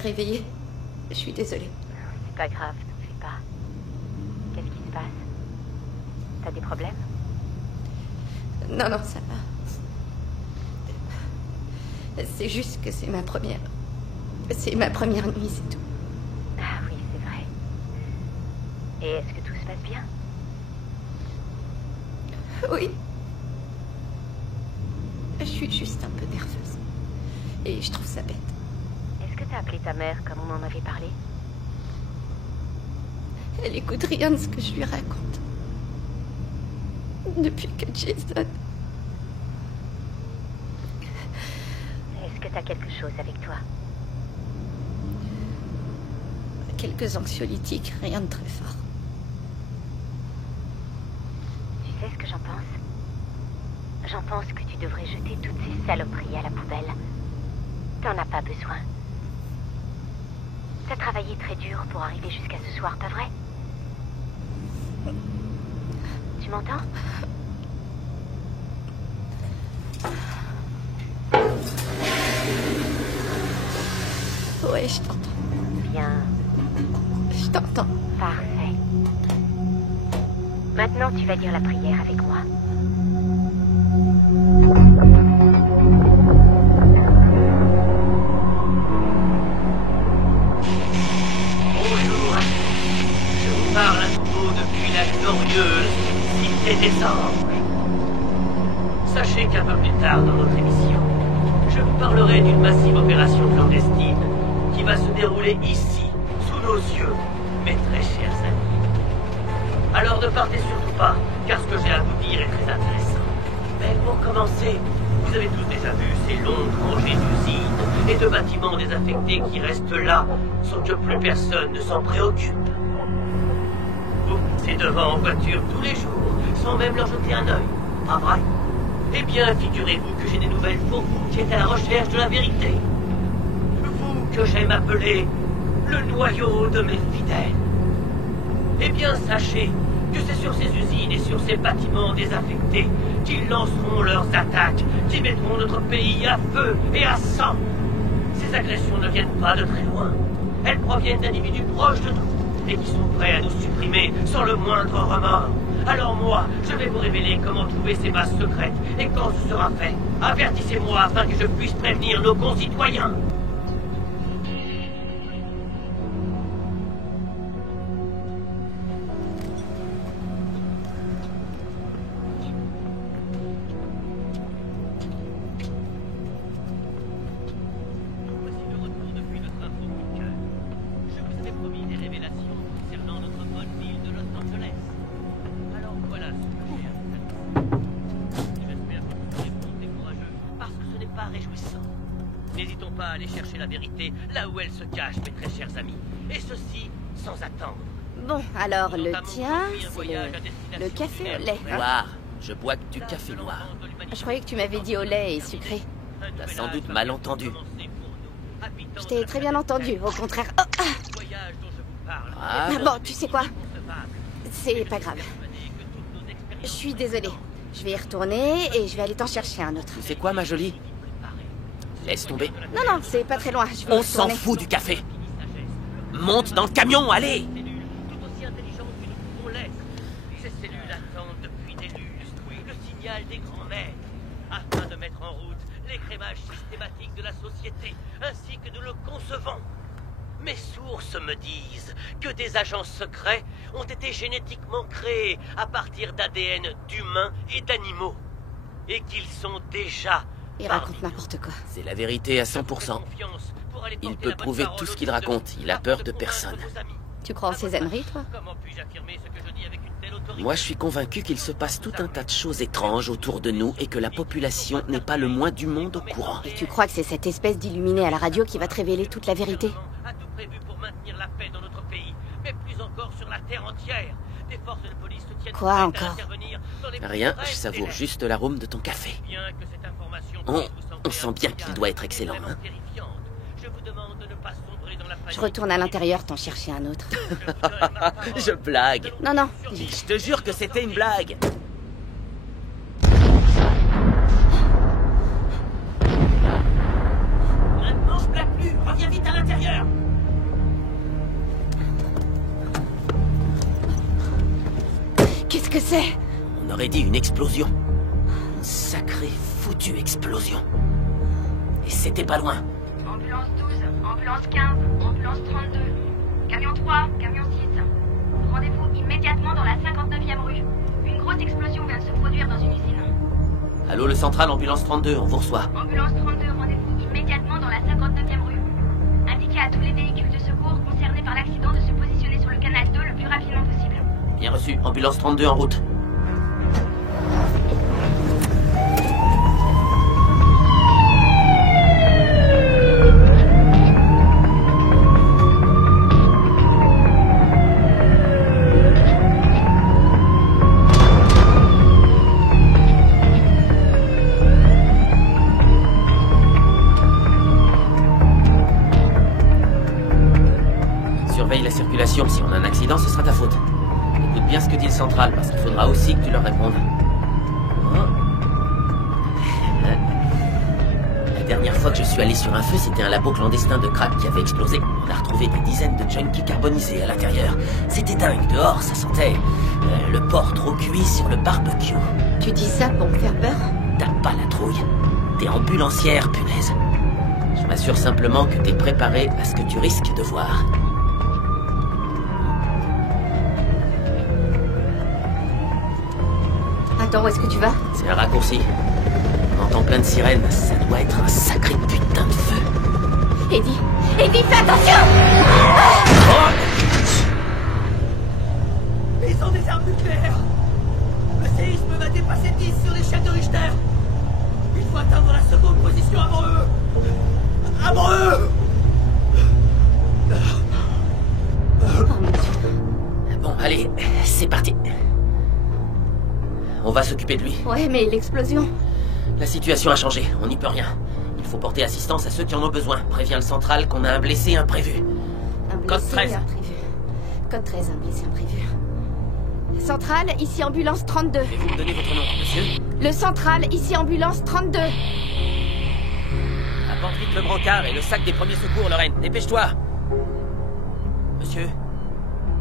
t'ai réveillée. Je suis désolée. C'est pas grave, t'en fais pas. Qu'est-ce qui se passe? T'as des problèmes? Non, non, ça va. C'est juste que c'est ma première... C'est ma première nuit, c'est tout. Ah oui, c'est vrai. Et est-ce que tout se passe bien? Oui. Je suis juste un peu nerveuse. Et je trouve ça bête. Est-ce que t'as appelé ta mère comme on en avait parlé? Elle écoute rien de ce que je lui raconte. Depuis que Jason... Est-ce que t'as quelque chose avec toi? Quelques anxiolytiques, rien de très fort. Tu sais ce que j'en pense? J'en pense que tu devrais jeter toutes ces saloperies à la poubelle. T'en as pas besoin. T'as travaillé très dur pour arriver jusqu'à ce soir, pas vrai? Tu m'entends? Ouais, je t'entends. Bien. Je t'entends. Parfait. Maintenant, tu vas dire la prière avec moi. Bonjour. Je vous parle à nouveau depuis la glorieuse Cité des Anges. Sachez qu'un peu plus tard dans notre émission, je vous parlerai d'une massive opération clandestine qui va se dérouler ici, sous nos yeux, mes très chers amis. Alors ne partez surtout pas, car ce que j'ai à vous dire est très intéressant. Mais pour commencer, vous avez tous déjà vu ces longues rangées d'usines et de bâtiments désaffectés qui restent là, sans que plus personne ne s'en préoccupe. Vous passez devant en voiture tous les jours, sans même leur jeter un œil, pas vrai? Eh bien, figurez-vous que j'ai des nouvelles pour vous qui êtes à la recherche de la vérité. Vous que j'aime appeler le noyau de mes fidèles. Eh bien, sachez que c'est sur ces usines et sur ces bâtiments désaffectés qu'ils lanceront leurs attaques, qui mettront notre pays à feu et à sang. Ces agressions ne viennent pas de très loin. Elles proviennent d'individus proches de nous et qui sont prêts à nous supprimer sans le moindre remords. Alors moi, je vais vous révéler comment trouver ces bases secrètes et quand ce sera fait, avertissez-moi afin que je puisse prévenir nos concitoyens. Voici le retour depuis notre info coup de cœur. Je vous avais promis des révélations concernant notre bonne ville de Los Angeles. Alors voilà ce que j'ai à vous annoncer. J'espère que vous serez bons et courageux, parce que ce n'est pas réjouissant. N'hésitons pas à aller chercher la vérité là où elle se cache, mes très chers amis. Et ceci sans attendre. Bon, alors Nous le entamons tien, aujourd'hui un c'est voyage à destination le café au lait. hein? Noir. Je bois que du café noir. Je croyais que tu m'avais dit au lait et sucré. T'as sans doute mal entendu. Je t'ai très bien entendu, au contraire. Oh, ah. Ah, Ah, bon, tu sais quoi? C'est pas grave. Je suis désolée. Je vais y retourner et je vais aller t'en chercher un autre. tu sais quoi, ma jolie? Laisse tomber. Non, non, c'est pas très loin. Je vais y On s'en retourner. fout du café. Monte dans le camion, allez! Tout aussi intelligentes que nous pouvons l'être. Ces cellules attendent depuis des lustres le signal des grands maîtres, afin de mettre en route l'écrémage systématique de la société, ainsi que nous le concevons. Mes sources me disent que des agents secrets ont été génétiquement créés à partir d'ADN d'humains et d'animaux, et qu'ils sont déjà... Il raconte n'importe quoi. C'est la vérité à 100%. Il peut prouver tout ce qu'il raconte. Il a peur de personne. Tu crois en ces âneries, toi? Moi, je suis convaincu qu'il se passe tout un tas de choses étranges autour de nous et que la population n'est pas le moins du monde au courant. Et tu crois que c'est cette espèce d'illuminé à la radio qui va te révéler toute la vérité? A tout prévu pour maintenir la paix dans notre pays, mais plus encore sur la terre entière. Des forces de police se tiennent Quoi prêtes à encore? intervenir dans les Rien, plus je brefs savoure délais. juste l'arôme de ton café. Bien que cette information On- puisse vous sembler on sent bien qu'il inconfortable doit être excellent, et vraiment hein. terrifiante, je vous demande de ne pas sombrer dans la Je panique. retourne à l'intérieur t'en chercher un autre. Je vous donne ma parole. Je blague. Non, non. Je te jure que c'était une blague. Maintenant, je blague plus. Reviens vite à l'intérieur. Qu'est-ce que c'est? On aurait dit une explosion. Une sacrée foutue explosion. Et c'était pas loin. Ambulance 12, ambulance 15, ambulance 32. Camion 3, camion 6. Rendez-vous immédiatement dans la 59e rue. Une grosse explosion vient de se produire dans une usine. Allô, le central, ambulance 32, on vous reçoit. Ambulance 32, rendez-vous immédiatement dans la 59e rue. Indiquez à tous les véhicules de secours concernés par l'accident de se positionner sur le canal 2 le plus rapidement possible. Bien reçu, ambulance 32 en route. Surveille la circulation, si on a un accident, ce sera ta faute. Écoute bien ce que dit le central, parce qu'il faudra aussi que tu leur répondes. La dernière fois que je suis allé sur un feu, c'était un labo clandestin de crack qui avait explosé. On a retrouvé des dizaines de junkies carbonisés à l'intérieur. C'était dingue, dehors, ça sentait le porc trop cuit sur le barbecue. Tu dis ça pour me faire peur? T'as pas la trouille. T'es ambulancière, punaise. Je m'assure simplement que t'es préparé à ce que tu risques de voir. Attends, où est-ce que tu vas? C'est un raccourci. On entend plein de sirènes, ça doit être un sacré putain de feu. Eddie! Eddie, fais attention! Ils ont des armes nucléaires. Le séisme va dépasser 10 sur l'échelle de Richter. Il faut atteindre la seconde position avant eux. Avant eux! Oh mon Dieu. Bon, allez, c'est parti. On va s'occuper de lui. Ouais, mais l'explosion... La situation a changé, on n'y peut rien. Il faut porter assistance à ceux qui en ont besoin. Préviens le central qu'on a un blessé imprévu. Un blessé Code 13. imprévu. Code 13, un blessé imprévu. Centrale, ici ambulance 32. Pouvez-vous me donner votre nom, monsieur? Le central, ici ambulance 32. Apporte vite le brancard et le sac des premiers secours, Lorraine. Dépêche-toi. Monsieur?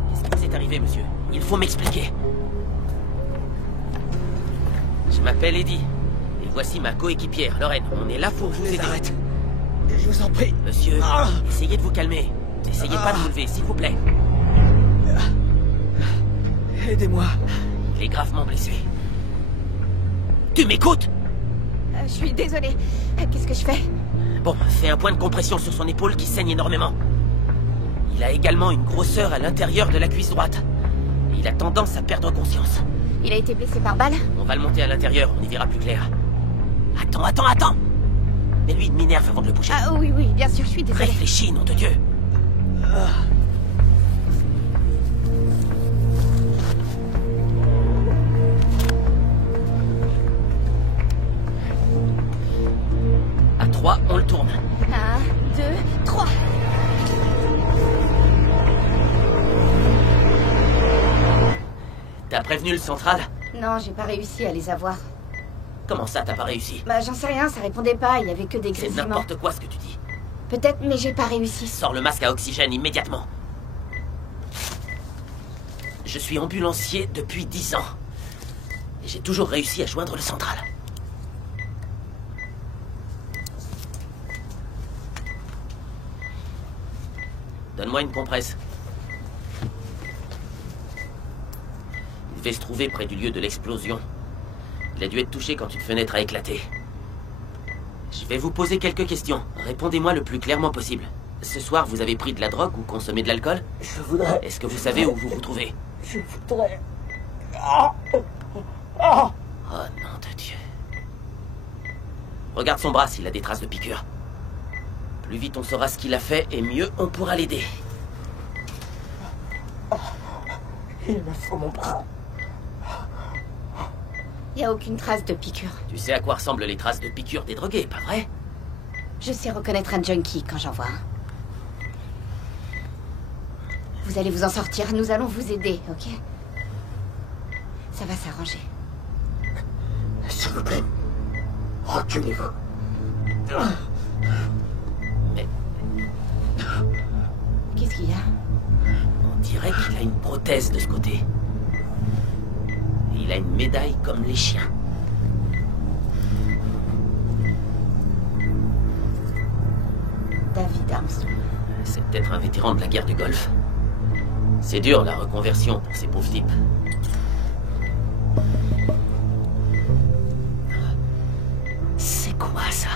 Qu'est-ce qui vous est arrivé, monsieur? Il faut m'expliquer. Je m'appelle Eddie. Et voici ma coéquipière, Lorraine. On est là pour vous aider. Arrête. Je vous en prie. Monsieur, essayez de vous calmer. N'essayez pas de vous lever, s'il vous plaît. Aidez-moi. Il est gravement blessé. Tu m'écoutes? Je suis désolée. Qu'est-ce que je fais? Bon, fais un point de compression sur son épaule qui saigne énormément. Il a également une grosseur à l'intérieur de la cuisse droite. Et il a tendance à perdre conscience. Il a été blessé par balle? On va le monter à l'intérieur, on y verra plus clair. Attends. Mets-lui une minerve avant de le bouger. Ah oui, bien sûr, je suis désolée. Réfléchis, nom de Dieu. À 3, on le tourne. 1, 2, 3. T'as prévenu le central? Non, j'ai pas réussi à les avoir. Comment ça, t'as pas réussi? Bah, j'en sais rien, ça répondait pas, il y avait que des C'est grésillements. n'importe quoi ce que tu dis. Peut-être, mais j'ai pas réussi. Sors le masque à oxygène immédiatement. Je suis ambulancier depuis 10 ans. Et j'ai toujours réussi à joindre le central. Donne-moi une compresse. Il devait se trouver près du lieu de l'explosion. Il a dû être touché quand une fenêtre a éclaté. Je vais vous poser quelques questions. Répondez-moi le plus clairement possible. Ce soir, vous avez pris de la drogue ou consommé de l'alcool? Je voudrais... Est-ce que vous savez où vous vous trouvez? Je voudrais... Oh, nom de Dieu. Regarde son bras s'il a des traces de piqûres. Plus vite on saura ce qu'il a fait, et mieux on pourra l'aider. Il me faut mon bras. Il y a aucune trace de piqûre. Tu sais à quoi ressemblent les traces de piqûres des drogués, pas vrai? Je sais reconnaître un junkie quand j'en vois un. Vous allez vous en sortir, nous allons vous aider, ok? Ça va s'arranger. S'il vous plaît, reculez-vous. Mais Qu'est-ce qu'il y a? on dirait qu'il a une prothèse de ce côté. il a une médaille comme les chiens. David Armstrong. C'est peut-être un vétéran de la guerre du Golfe. C'est dur, la reconversion, pour ces pauvres types. C'est quoi, ça?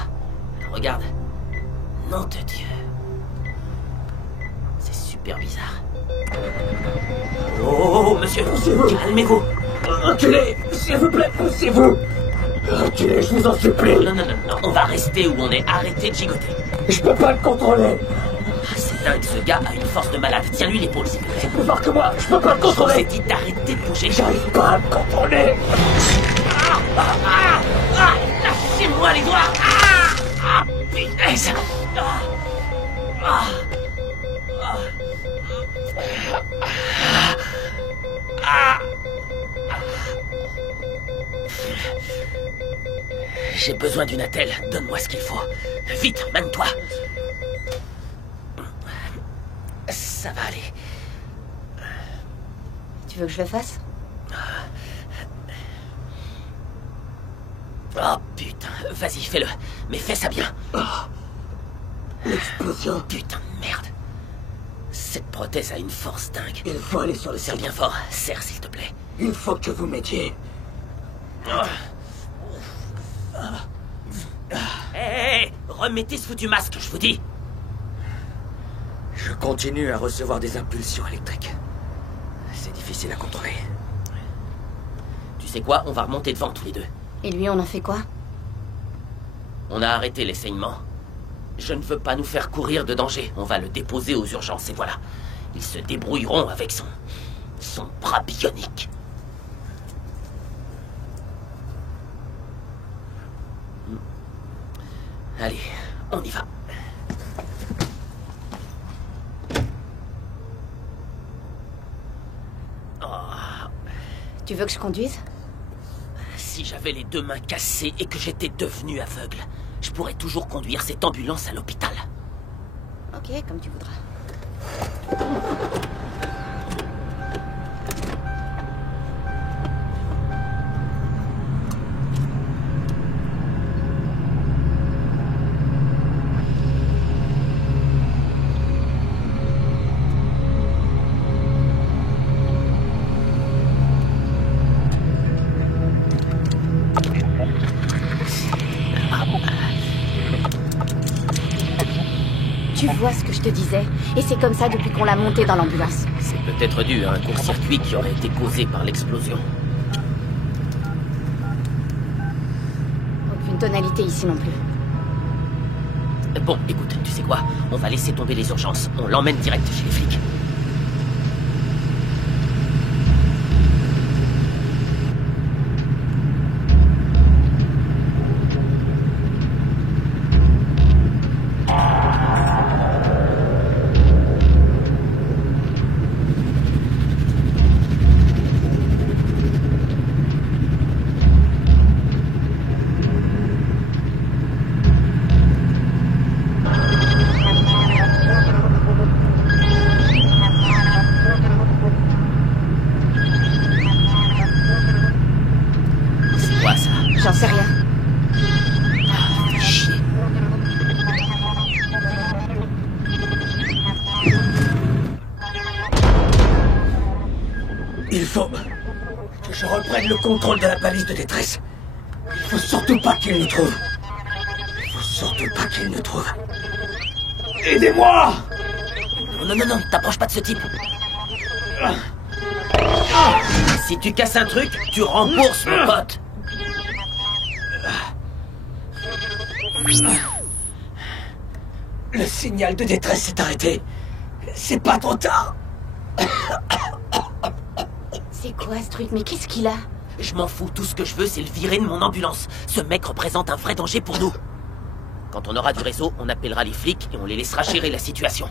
Regarde. Nom de Dieu. C'est super bizarre. Oh, monsieur, calmez-vous. Reculez, s'il vous plaît, poussez-vous. Reculez, je vous en supplie. Non, on va rester où on est. Arrêtez de gigoter. Je peux pas le contrôler. Ah, c'est dingue, ce gars a une force de malade. Tiens-lui l'épaule, s'il te plaît. Plus fort que moi, je peux pas le Je vous ai contrôler. dit d'arrêter de bouger. J'arrive pas à le contrôler. Lâchez-moi les doigts. Punaise. J'ai besoin d'une attelle. Donne-moi ce qu'il faut. Vite, mène-toi. Ça va aller. Tu veux que je le fasse? Oh putain, vas-y, fais-le. Mais fais ça bien. L'explosion. Putain de merde. Cette prothèse a une force dingue. Il faut aller sur le Serre site. bien fort. Serre, s'il te plaît. Il faut que vous m'aidiez. Hé, remettez ce foutu masque, je vous dis. Je continue à recevoir des impulsions électriques. C'est difficile à contrôler. Tu sais quoi, on va remonter devant tous les deux. Et lui, on en fait quoi? On a arrêté les saignements. Je ne veux pas nous faire courir de danger. On va le déposer aux urgences et voilà. Ils se débrouilleront avec son bras bionique. Allez, on y va. Tu veux que je conduise? Si j'avais les deux mains cassées et que j'étais devenu aveugle, je pourrais toujours conduire cette ambulance à l'hôpital. Ok, comme tu voudras. Tu vois ce que je te disais? Et c'est comme ça depuis qu'on l'a monté dans l'ambulance. C'est peut-être dû à un court-circuit qui aurait été causé par l'explosion. Aucune tonalité ici non plus. Bon, écoute, tu sais quoi? On va laisser tomber les urgences. On l'emmène direct chez les flics. J'en sais rien. Chier. Il faut que je reprenne le contrôle de la balise de détresse. Il faut surtout pas qu'il nous trouve. Il faut surtout pas qu'il nous trouve. Aidez-moi! Non, t'approches pas de ce type. Si tu casses un truc, tu rembourses, mon pote. Le signal de détresse s'est arrêté. C'est pas trop tard. C'est quoi ce truc? Mais qu'est-ce qu'il a? Je m'en fous, tout ce que je veux, c'est le virer de mon ambulance. Ce mec représente un vrai danger pour nous. Quand on aura du réseau, on appellera les flics et on les laissera gérer la situation.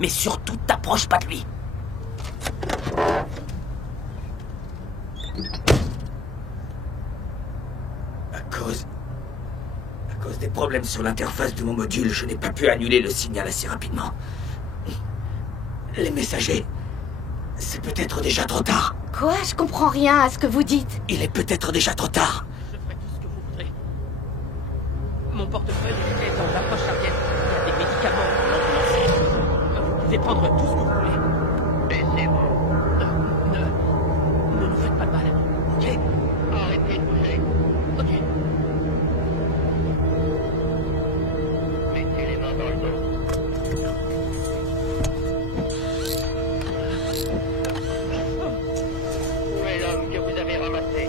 Mais surtout, t'approches pas de lui. À cause des problèmes sur l'interface de mon module, je n'ai pas pu annuler le signal assez rapidement. Les messagers, c'est peut-être déjà trop tard. Quoi? Je comprends rien à ce que vous dites. Il est peut-être déjà trop tard. Je ferai tout ce que vous voudrez. Mon portefeuille est dans la poche arrière. Il y a des médicaments pour l'ambulance. Vous pouvez prendre tout ce que vous voulez. Baissez-vous. Ne nous faites pas de mal, ok? Arrêtez de bouger. Ok. Mettez les mains dans le dos. Où est l'homme que vous avez ramassé?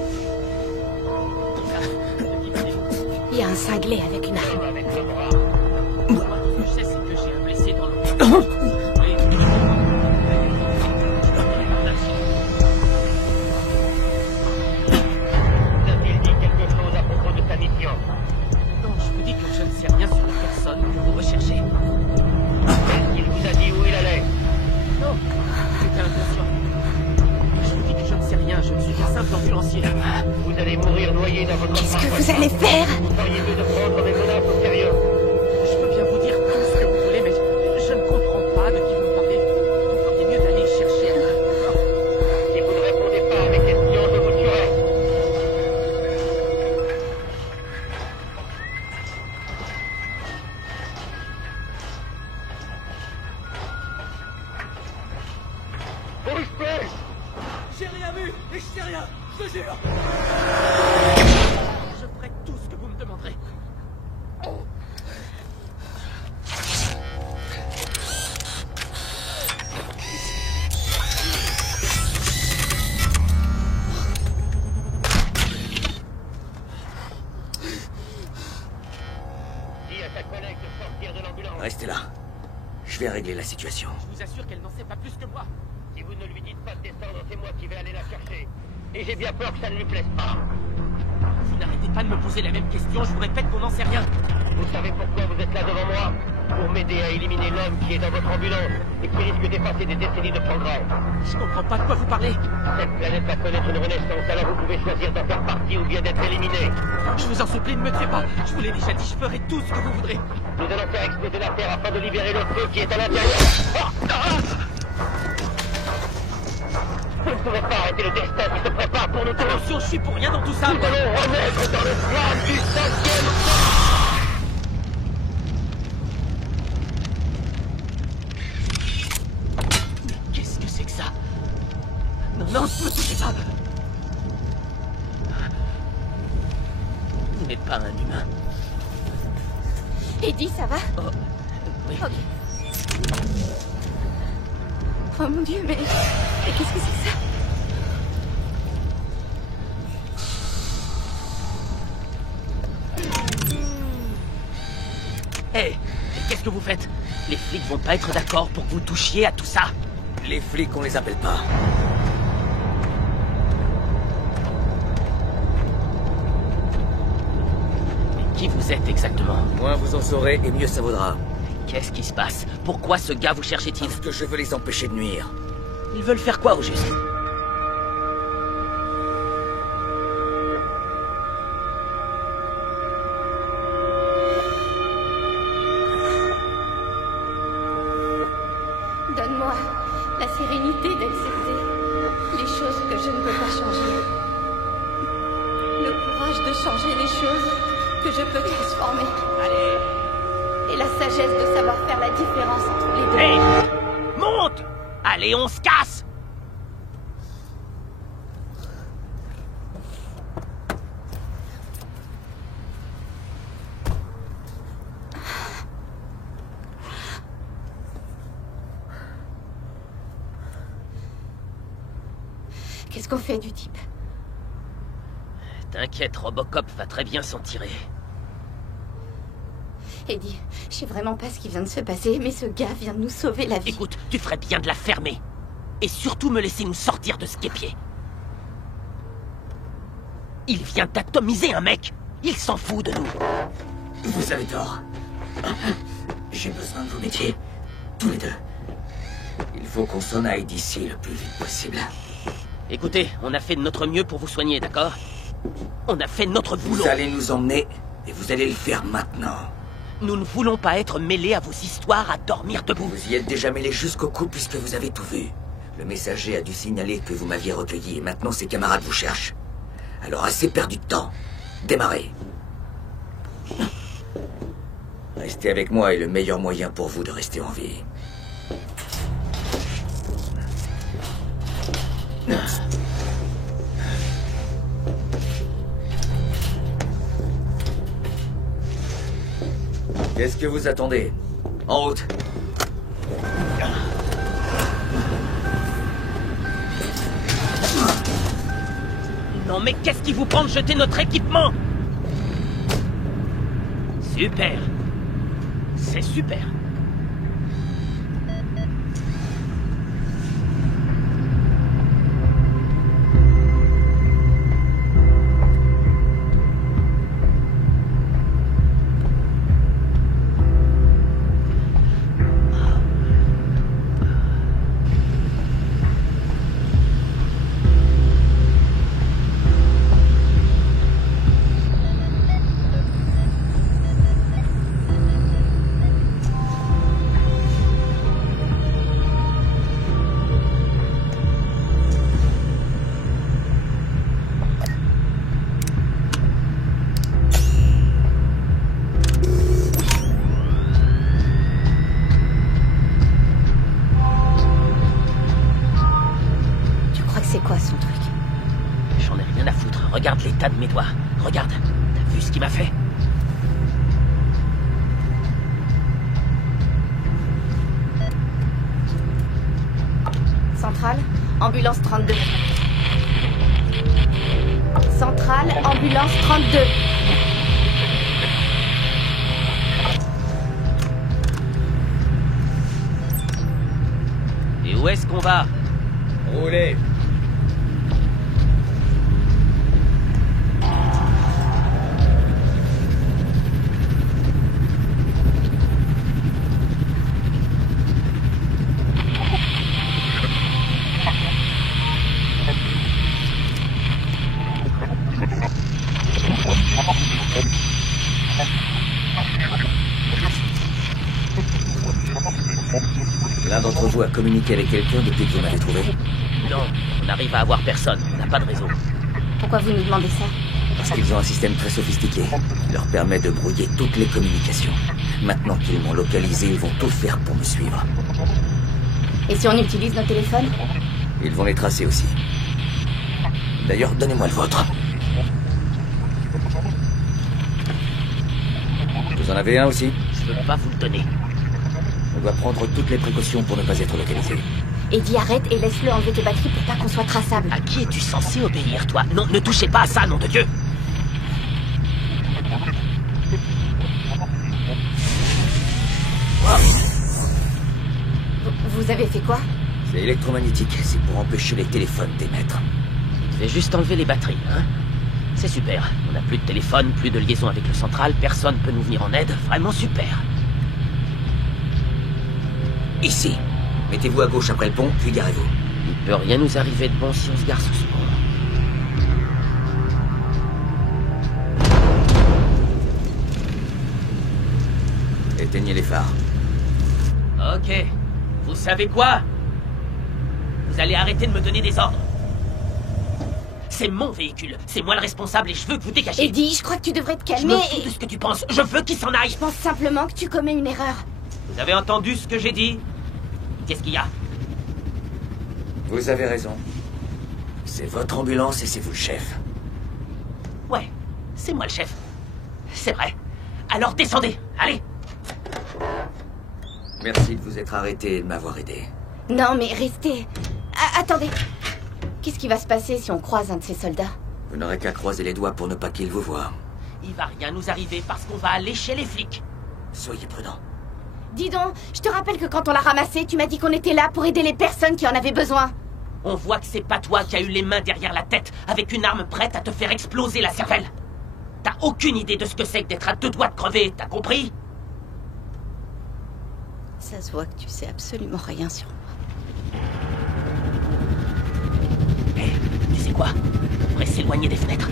Il y a un cinglé avec une arme. L'homme avec le bras. Je sais, c'est que j'ai un blessé dans le... A-t-il dit quelque chose à propos de sa mission? Non, je vous dis que je ne sais rien sur la personne que vous recherchez. Est-ce qu'il vous a dit où il allait? Non, c'était inconscient. Je vous dis que je ne sais rien, je ne suis qu'un simple ambulancier. Vous allez mourir noyé dans votre Qu'est-ce que propre vous allez faire? Vous feriez mieux de prendre mes menaces au sérieux. Je peux bien vous dire tout ce que vous voulez, mais je ne comprends pas de qui vous me parlez. Vous feriez mieux d'aller chercher un... Si vous ne répondez pas à mes questions, je vous tuerai. Bouge plus! J'ai rien vu et je sais rien, je te jure. Je ferai tout ce que vous me demanderez. Dis à ta collègue de sortir de l'ambulance. Restez là. Je vais régler la situation. Je vous assure qu'elle n'en sait pas plus que moi. Si vous ne lui dites pas de descendre, c'est moi qui vais aller la chercher. Et j'ai bien peur que ça ne lui plaise pas. Vous n'arrêtez pas de me poser la même question, je vous répète qu'on n'en sait rien. Vous savez pourquoi vous êtes là devant moi? Pour m'aider à éliminer l'homme qui est dans votre ambulance et qui risque d'effacer des décennies de progrès. Je comprends pas de quoi vous parlez. Cette planète va connaître une renaissance, alors vous pouvez choisir d'en faire partie ou bien d'être éliminé. Je vous en supplie, ne me tuez pas. Je vous l'ai déjà dit, je ferai tout ce que vous voudrez. Nous allons faire exploser la Terre afin de libérer le feu qui est à l'intérieur. Vous ne pouvez pas arrêter le destin qui se prépare pour nous tous. Attention, je suis pour rien dans tout ça. Nous allons renaître dans le flamme du 5e sang. Qu'est-ce que c'est que ça? Non, non, ne me touchez pas. Vous n'êtes pas un humain. Eddie, ça va? Oh, oui. Ok. Oh mon Dieu, mais qu'est-ce que c'est que ça? Hé, qu'est-ce que vous faites? Les flics vont pas être d'accord pour que vous touchiez à tout ça. Les flics, on les appelle pas. Mais qui vous êtes exactement? Moins vous en saurez et mieux ça vaudra. Qu'est-ce qui se passe? Pourquoi ce gars vous cherchait-il? Parce que je veux les empêcher de nuire. Ils veulent faire quoi au juste? Donne-moi la sérénité d'accepter les choses que je ne peux pas changer. Le courage de changer les choses que je peux transformer. Allez! Et la sagesse de savoir faire la différence entre les deux. Hé! Monte! Allez, on se casse! Qu'est-ce qu'on fait du type? T'inquiète, Robocop va très bien s'en tirer. Eddie, je sais vraiment pas ce qui vient de se passer, mais ce gars vient de nous sauver la vie. Écoute, tu ferais bien de la fermer. Et surtout me laisser nous sortir de ce guêpier. Il vient d'atomiser un mec. Il s'en fout de nous. Vous avez tort. J'ai besoin de vos métiers. Tous les deux. Il faut qu'on s'en aille d'ici le plus vite possible. Écoutez, on a fait de notre mieux pour vous soigner, d'accord? On a fait notre boulot. Vous allez nous emmener et vous allez le faire maintenant. Nous ne voulons pas être mêlés à vos histoires à dormir debout. Vous y êtes déjà mêlé jusqu'au cou puisque vous avez tout vu. Le messager a dû signaler que vous m'aviez recueilli et maintenant ses camarades vous cherchent. Alors assez perdu de temps. Démarrez. Rester avec moi est le meilleur moyen pour vous de rester en vie. Qu'est-ce que vous attendez? En route. Non mais qu'est-ce qui vous prend de jeter notre équipement? Super. C'est super. Regarde l'état de mes doigts. Regarde. T'as vu ce qu'il m'a fait? Centrale, ambulance 32. Centrale, ambulance 32. Et où est-ce qu'on va? Roulez. L'un d'entre vous a communiqué avec quelqu'un depuis que vous m'avez trouvé? Non, on n'arrive à avoir personne. On n'a pas de réseau. Pourquoi vous nous demandez ça? Parce qu'ils ont un système très sophistiqué. Il leur permet de brouiller toutes les communications. Maintenant qu'ils m'ont localisé, ils vont tout faire pour me suivre. Et si on utilise nos téléphones? Ils vont les tracer aussi. D'ailleurs, donnez-moi le vôtre. Vous en avez un aussi? Je veux pas vous le donner. On doit prendre toutes les précautions pour ne pas être localisé. Eddie, arrête et laisse-le enlever tes batteries pour pas qu'on soit traçable. À qui es-tu censé obéir, toi? Non, ne touchez pas à ça, nom de Dieu! Vous avez fait quoi? C'est électromagnétique, c'est pour empêcher les téléphones d'émettre. Je vais juste enlever les batteries, hein? C'est super. On n'a plus de téléphone, plus de liaison avec le central, personne peut nous venir en aide. Vraiment super. Ici. Mettez-vous à gauche après le pont, puis garez-vous. Il peut rien nous arriver de bon si on se gare sous ce pont. Éteignez les phares. Ok. Vous savez quoi? Vous allez arrêter de me donner des ordres. C'est mon véhicule. C'est moi le responsable et je veux que vous dégagiez. Eddie, je crois que tu devrais te Je calmer me fous de ce que tu penses. Je veux qu'il s'en aille. Je pense simplement que tu commets une erreur. Vous avez entendu ce que j'ai dit? Qu'est-ce qu'il y a? Vous avez raison. C'est votre ambulance et c'est vous le chef. Ouais, c'est moi le chef. C'est vrai. Alors descendez, allez. Merci de vous être arrêté et de m'avoir aidé. Non, mais restez. Attendez. Qu'est-ce qui va se passer si on croise un de ces soldats? Vous n'aurez qu'à croiser les doigts pour ne pas qu'ils vous voient. Il va rien nous arriver parce qu'on va aller chez les flics. Soyez prudents. Dis donc, je te rappelle que quand on l'a ramassé, tu m'as dit qu'on était là pour aider les personnes qui en avaient besoin. On voit que c'est pas toi qui as eu les mains derrière la tête, avec une arme prête à te faire exploser la cervelle. T'as aucune idée de ce que c'est que d'être à 2 doigts de crever, t'as compris? Ça se voit que tu sais absolument rien sur moi. Hé, tu sais quoi? On devrait s'éloigner des fenêtres.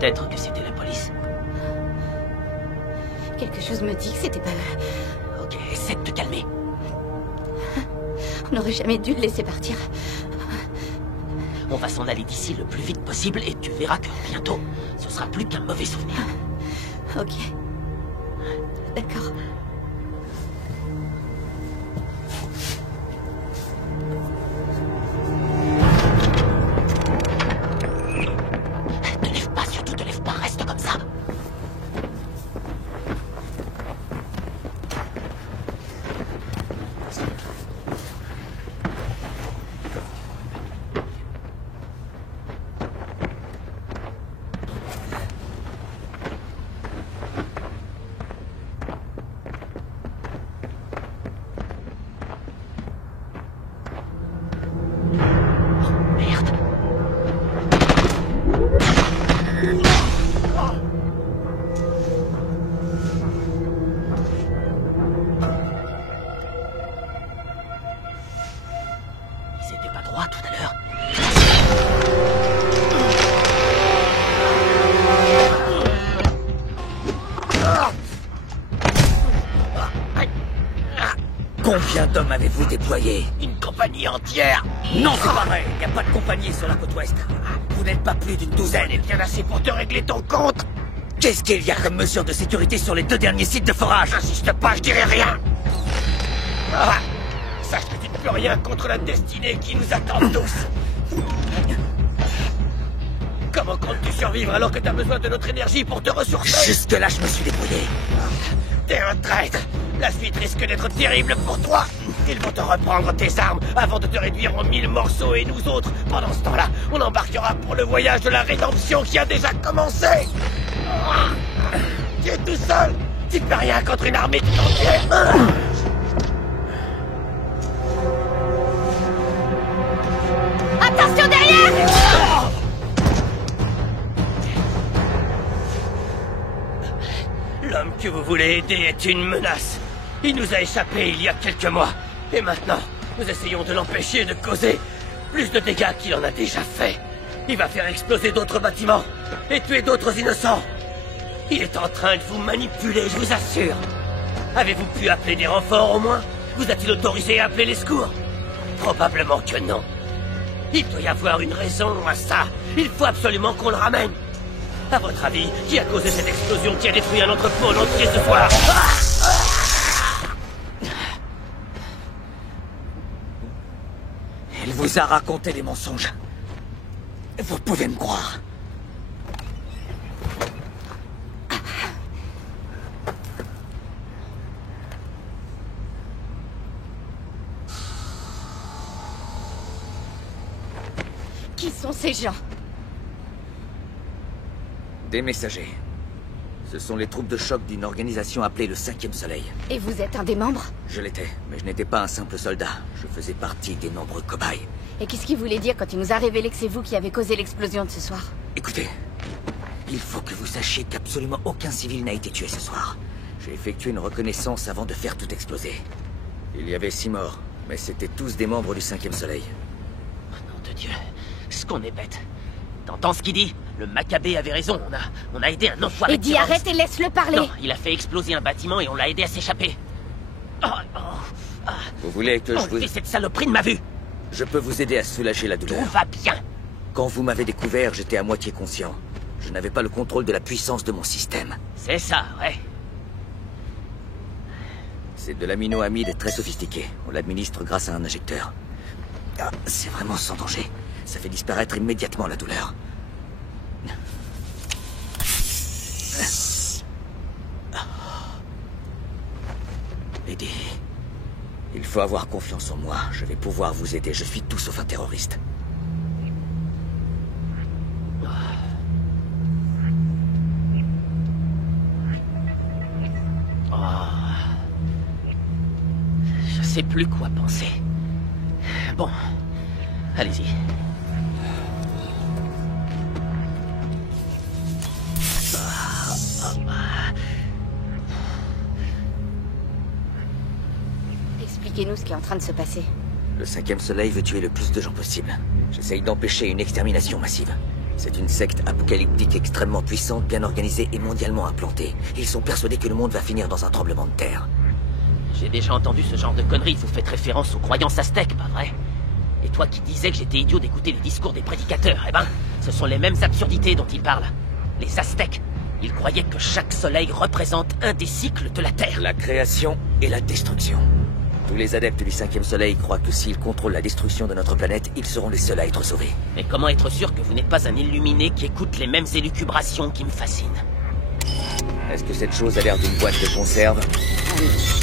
Peut-être que c'était la police. Quelque chose me dit que c'était pas eux. Ok, essaie de te calmer. On n'aurait jamais dû le laisser partir. On va s'en aller d'ici le plus vite possible et tu verras que bientôt, ce sera plus qu'un mauvais souvenir. Ok. D'accord. Te lève pas, surtout te lève pas, reste comme ça. C'était pas droit tout à l'heure. Combien d'hommes avez-vous déployés? Une compagnie entière. Non, c'est pas vrai. Il n'y a pas de compagnie sur la côte ouest. Vous n'êtes pas plus d'une douzaine. Elle est bien assez pour te régler ton compte. Qu'est-ce qu'il y a comme mesure de sécurité sur les 2 derniers sites de forage? J'insiste pas, je dirai rien. Ah, sache que tu ne peux rien contre la destinée qui nous attend tous. Comment comptes-tu survivre alors que t'as besoin de notre énergie pour te ressourcer? Jusque-là, je me suis débrouillé. T'es un traître. La suite risque d'être terrible pour toi. Ils vont te reprendre tes armes avant de te réduire en 1000 morceaux et nous autres, pendant ce temps-là, on embarquera pour le voyage de la rédemption qui a déjà commencé. Tu es tout seul. Tu ne peux rien contre une armée tout entière. Attention derrière! L'homme que vous voulez aider est une menace. Il nous a échappé il y a quelques mois. Et maintenant, nous essayons de l'empêcher de causer plus de dégâts qu'il en a déjà fait. Il va faire exploser d'autres bâtiments et tuer d'autres innocents. Il est en train de vous manipuler, je vous assure. Avez-vous pu appeler des renforts au moins? Vous a-t-il autorisé à appeler les secours? Probablement que non. Il doit y avoir une raison à ça. Il faut absolument qu'on le ramène. À votre avis, qui a causé cette explosion qui a détruit un entrepôt entier ce soir? Elle vous a raconté des mensonges. Vous pouvez me croire. Qui sont ces gens? Des messagers. Ce sont les troupes de choc d'une organisation appelée le 5e Soleil. Et vous êtes un des membres? Je l'étais, mais je n'étais pas un simple soldat. Je faisais partie des nombreux cobayes. Et qu'est-ce qu'il voulait dire quand il nous a révélé que c'est vous qui avez causé l'explosion de ce soir? Écoutez, il faut que vous sachiez qu'absolument aucun civil n'a été tué ce soir. J'ai effectué une reconnaissance avant de faire tout exploser. Il y avait 6 morts, mais c'était tous des membres du 5e Soleil. Oh, nom de Dieu, ce qu'on est bête. T'entends ce qu'il dit? Le Maccabée avait raison, on a aidé un enfoiré. Et dis arrête et laisse-le parler. Non, il a fait exploser un bâtiment et on l'a aidé à s'échapper. Vous voulez que je vous... Enlevez cette saloperie de ma vue. Je peux vous aider à soulager la douleur. Tout va bien. Quand vous m'avez découvert, j'étais à moitié conscient. Je n'avais pas le contrôle de la puissance de mon système. C'est ça, ouais. C'est de l'amino-amide très sophistiqué. On l'administre grâce à un injecteur. Ah, c'est vraiment sans danger. Ça fait disparaître immédiatement la douleur. Eddie, il faut avoir confiance en moi. Je vais pouvoir vous aider. Je suis tout sauf un terroriste. Je sais plus quoi penser. Bon, allez-y. Expliquez-nous ce qui est en train de se passer. Le 5e Soleil veut tuer le plus de gens possible. J'essaye d'empêcher une extermination massive. C'est une secte apocalyptique extrêmement puissante, bien organisée et mondialement implantée. Ils sont persuadés que le monde va finir dans un tremblement de terre. J'ai déjà entendu ce genre de conneries. Vous faites référence aux croyances aztèques, pas vrai? Et toi qui disais que j'étais idiot d'écouter les discours des prédicateurs, eh ben, ce sont les mêmes absurdités dont ils parlent. Les Aztèques, ils croyaient que chaque soleil représente un des cycles de la Terre. La création et la destruction. Tous les adeptes du 5e soleil croient que s'ils contrôlent la destruction de notre planète, ils seront les seuls à être sauvés. Mais comment être sûr que vous n'êtes pas un illuminé qui écoute les mêmes élucubrations qui me fascinent? Est-ce que cette chose a l'air d'une boîte de conserve?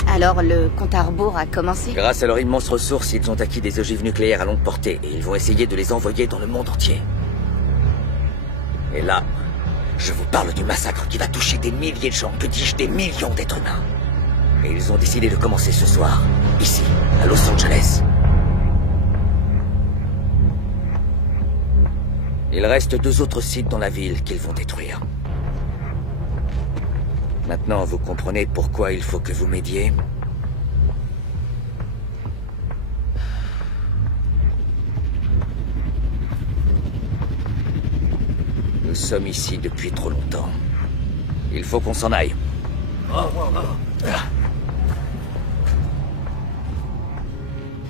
Alors le compte à rebours a commencé? Grâce à leur immense ressources, ils ont acquis des ogives nucléaires à longue portée et ils vont essayer de les envoyer dans le monde entier. Et là, je vous parle du massacre qui va toucher des milliers de gens, que dis-je, des millions d'êtres humains. Et ils ont décidé de commencer ce soir, ici, à Los Angeles. Il reste 2 autres sites dans la ville qu'ils vont détruire. Maintenant, vous comprenez pourquoi il faut que vous m'aidiez? Nous sommes ici depuis trop longtemps. Il faut qu'on s'en aille.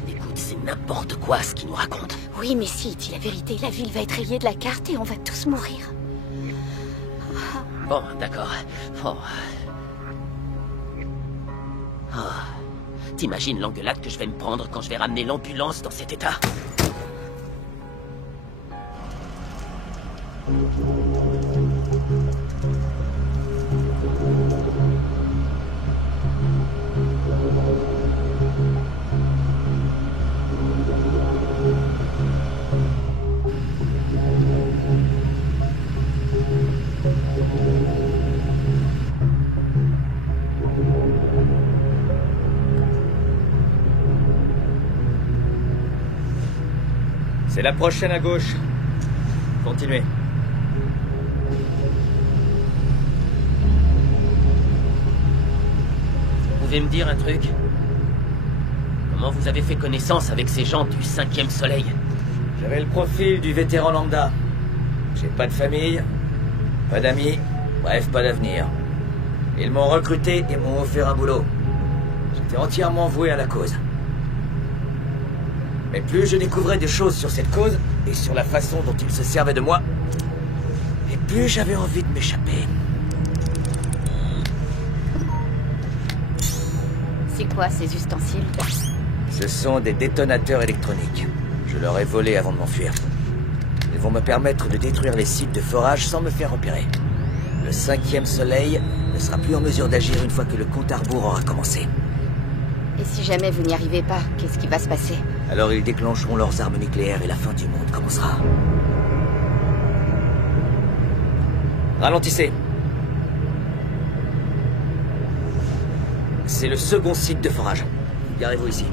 Écoute, c'est n'importe quoi ce qu'ils nous racontent. Oui, mais si, dis la vérité, la ville va être rayée de la carte et on va tous mourir. Bon, d'accord. Oh. Oh. T'imagines l'engueulade que je vais me prendre quand je vais ramener l'ambulance dans cet état? C'est la prochaine à gauche. Continuez. Vous pouvez me dire un truc? Comment vous avez fait connaissance avec ces gens du 5e soleil? J'avais le profil du vétéran lambda. J'ai pas de famille, pas d'amis, bref, pas d'avenir. Ils m'ont recruté et m'ont offert un boulot. J'étais entièrement voué à la cause. Mais plus je découvrais des choses sur cette cause et sur la façon dont ils se servaient de moi, et plus j'avais envie de m'échapper. C'est quoi ces ustensiles? Ce sont des détonateurs électroniques. Je leur ai volé avant de m'enfuir. Ils vont me permettre de détruire les sites de forage sans me faire repérer. Le 5e soleil ne sera plus en mesure d'agir une fois que le compte à rebours aura commencé. Et si jamais vous n'y arrivez pas, qu'est-ce qui va se passer? Alors ils déclencheront leurs armes nucléaires et la fin du monde commencera. Ralentissez. C'est le second site de forage. Garez-vous ici.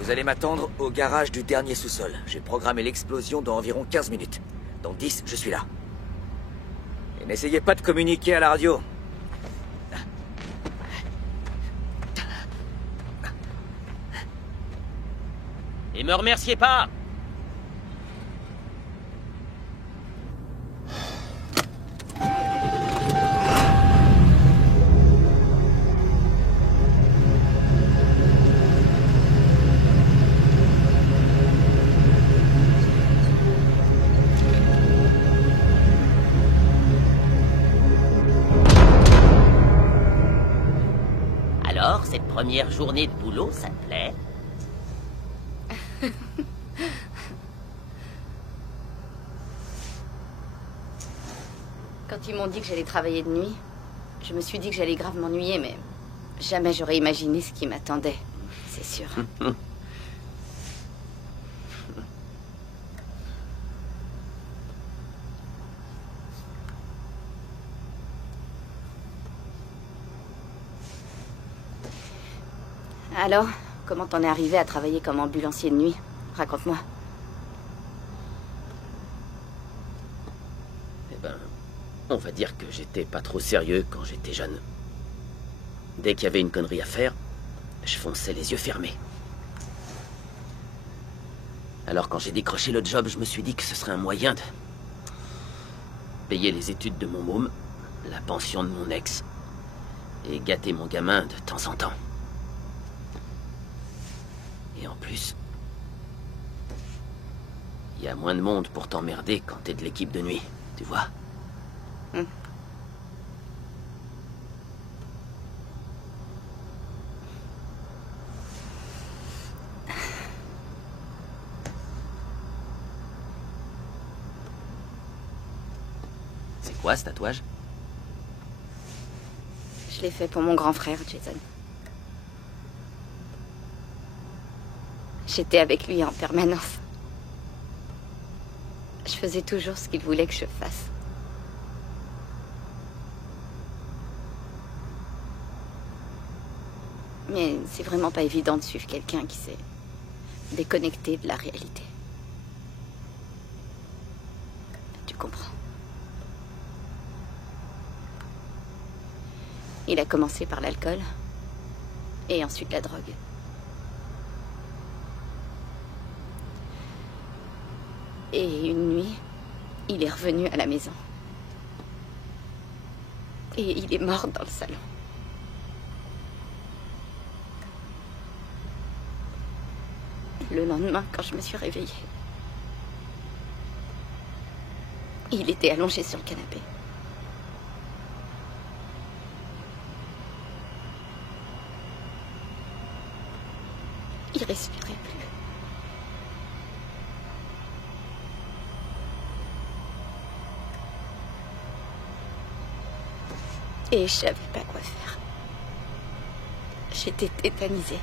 Vous allez m'attendre au garage du dernier sous-sol. J'ai programmé l'explosion dans environ 15 minutes. Dans 10, je suis là. Et n'essayez pas de communiquer à la radio. Et me remerciez pas! Alors, cette première journée de boulot, ça te plaît? Quand ils m'ont dit que j'allais travailler de nuit, je me suis dit que j'allais grave m'ennuyer, mais jamais j'aurais imaginé ce qui m'attendait, c'est sûr. Alors, comment t'en es arrivé à travailler comme ambulancier de nuit? Raconte-moi. Eh ben, On va dire que j'étais pas trop sérieux quand j'étais jeune. Dès qu'il y avait une connerie à faire, je fonçais les yeux fermés. Alors quand j'ai décroché le job, je me suis dit que ce serait un moyen de payer les études de mon môme, la pension de mon ex, et gâter mon gamin de temps en temps. Et en plus, il y a moins de monde pour t'emmerder quand t'es de l'équipe de nuit, tu vois? C'est quoi ce tatouage? Je l'ai fait pour mon grand frère, Jason. J'étais avec lui en permanence. Je faisais toujours ce qu'il voulait que je fasse. Mais c'est vraiment pas évident de suivre quelqu'un qui s'est déconnecté de la réalité. Tu comprends? Il a commencé par l'alcool et ensuite la drogue. Et une nuit, il est revenu à la maison. Et il est mort dans le salon. Le lendemain, quand je me suis réveillée, il était allongé sur le canapé. Il respirait plus. Et je savais pas quoi faire. J'étais tétanisée.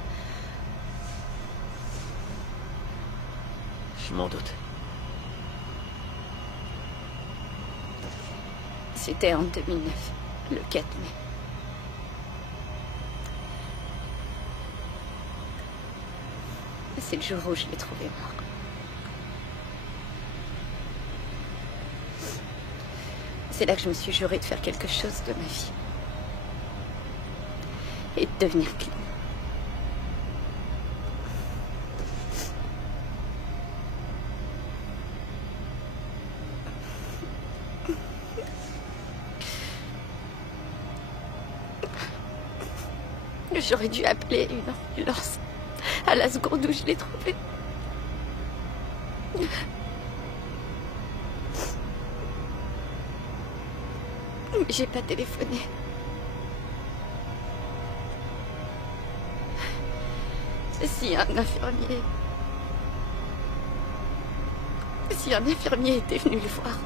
Je m'en doute. C'était en 2009, le 4 mai. C'est le jour où je l'ai trouvé mort. C'est là que je me suis juré de faire quelque chose de ma vie. Et de devenir clean. J'aurais dû appeler une ambulance à la seconde où je l'ai trouvé. Mais j'ai pas téléphoné. Si un infirmier était venu le voir.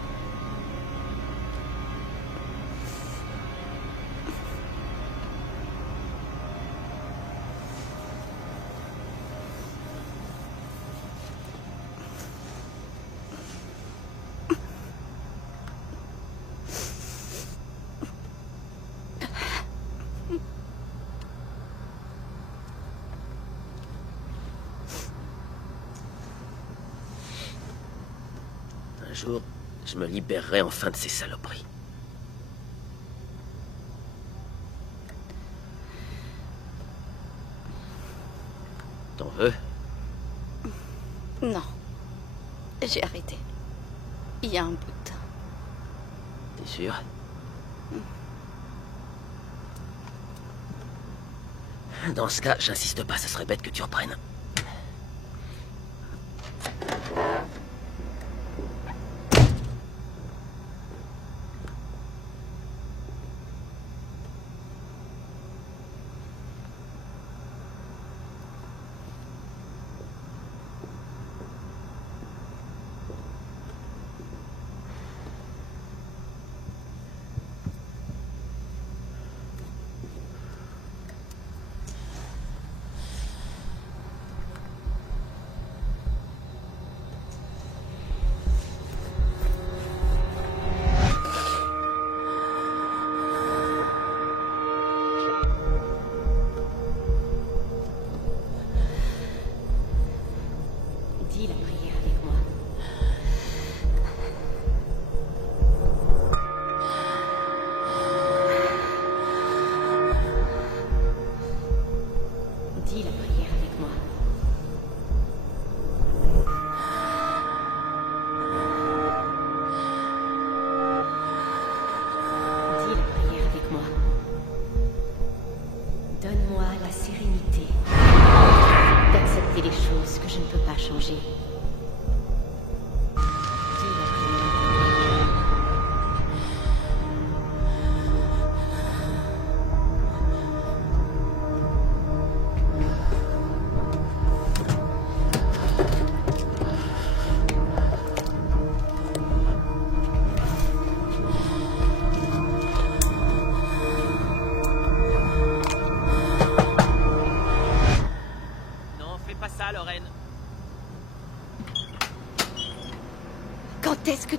Un jour, je me libérerai enfin de ces saloperies. T'en veux? Non. J'ai arrêté. Il y a un bout de temps. T'es sûr? Dans ce cas, j'insiste pas, ce serait bête que tu reprennes.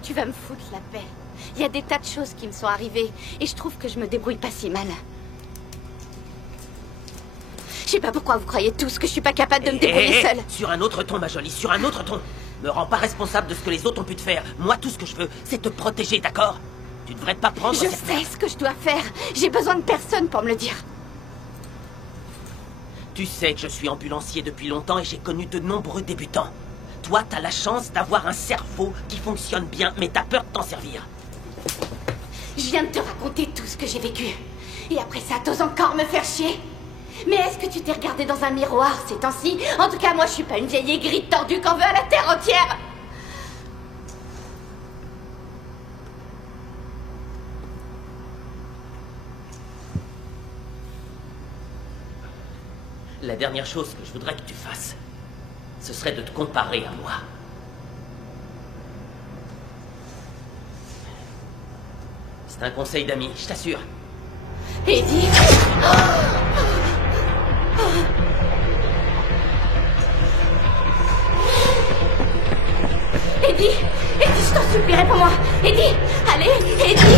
tu vas me foutre la paix. Il y a des tas de choses qui me sont arrivées et je trouve que je me débrouille pas si mal. Je sais pas pourquoi vous croyez tous que je suis pas capable de me débrouiller seule. Sur un autre ton, ma jolie, sur un autre ton. Me rends pas responsable de ce que les autres ont pu te faire. Moi, tout ce que je veux, c'est te protéger, d'accord? Tu devrais pas prendre... Je sais ce que je dois faire. J'ai besoin de personne pour me le dire. Tu sais que je suis ambulancier depuis longtemps et j'ai connu de nombreux débutants. Toi, t'as la chance d'avoir un cerveau qui fonctionne bien, mais t'as peur de t'en servir. Je viens de te raconter tout ce que j'ai vécu. Et après ça, t'oses encore me faire chier? Mais est-ce que tu t'es regardé dans un miroir ces temps-ci? En tout cas, moi, je suis pas une vieille aigrie tordue qu'en veut à la terre entière. La dernière chose que je voudrais que tu fasses, ce serait de te comparer à moi. C'est un conseil d'ami, je t'assure. Eddie. Eddie, je t'en supplie, réponds-moi. Eddie, allez, Eddie.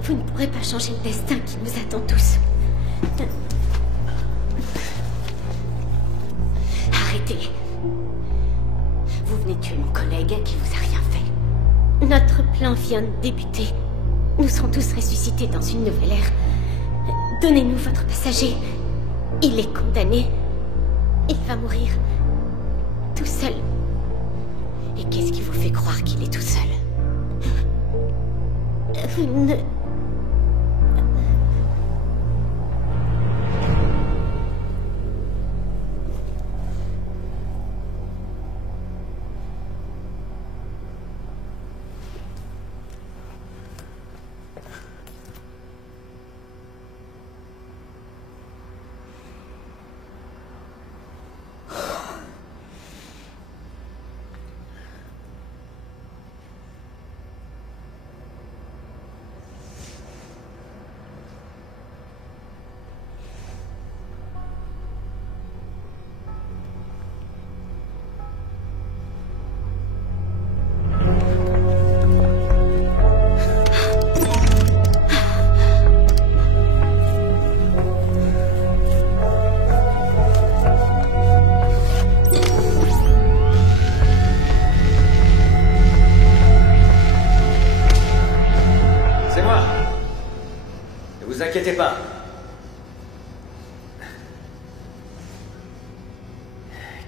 Vous ne pourrez pas changer le destin qui nous attend tous. Arrêtez. Vous venez tuer mon collègue qui vous a rien fait. Notre plan vient de débuter. Nous serons tous ressuscités dans une nouvelle ère. Donnez-nous votre passager. Il est condamné. Il va mourir. Tout seul. Et qu'est-ce qui vous fait croire qu'il est tout seul? Vous ne...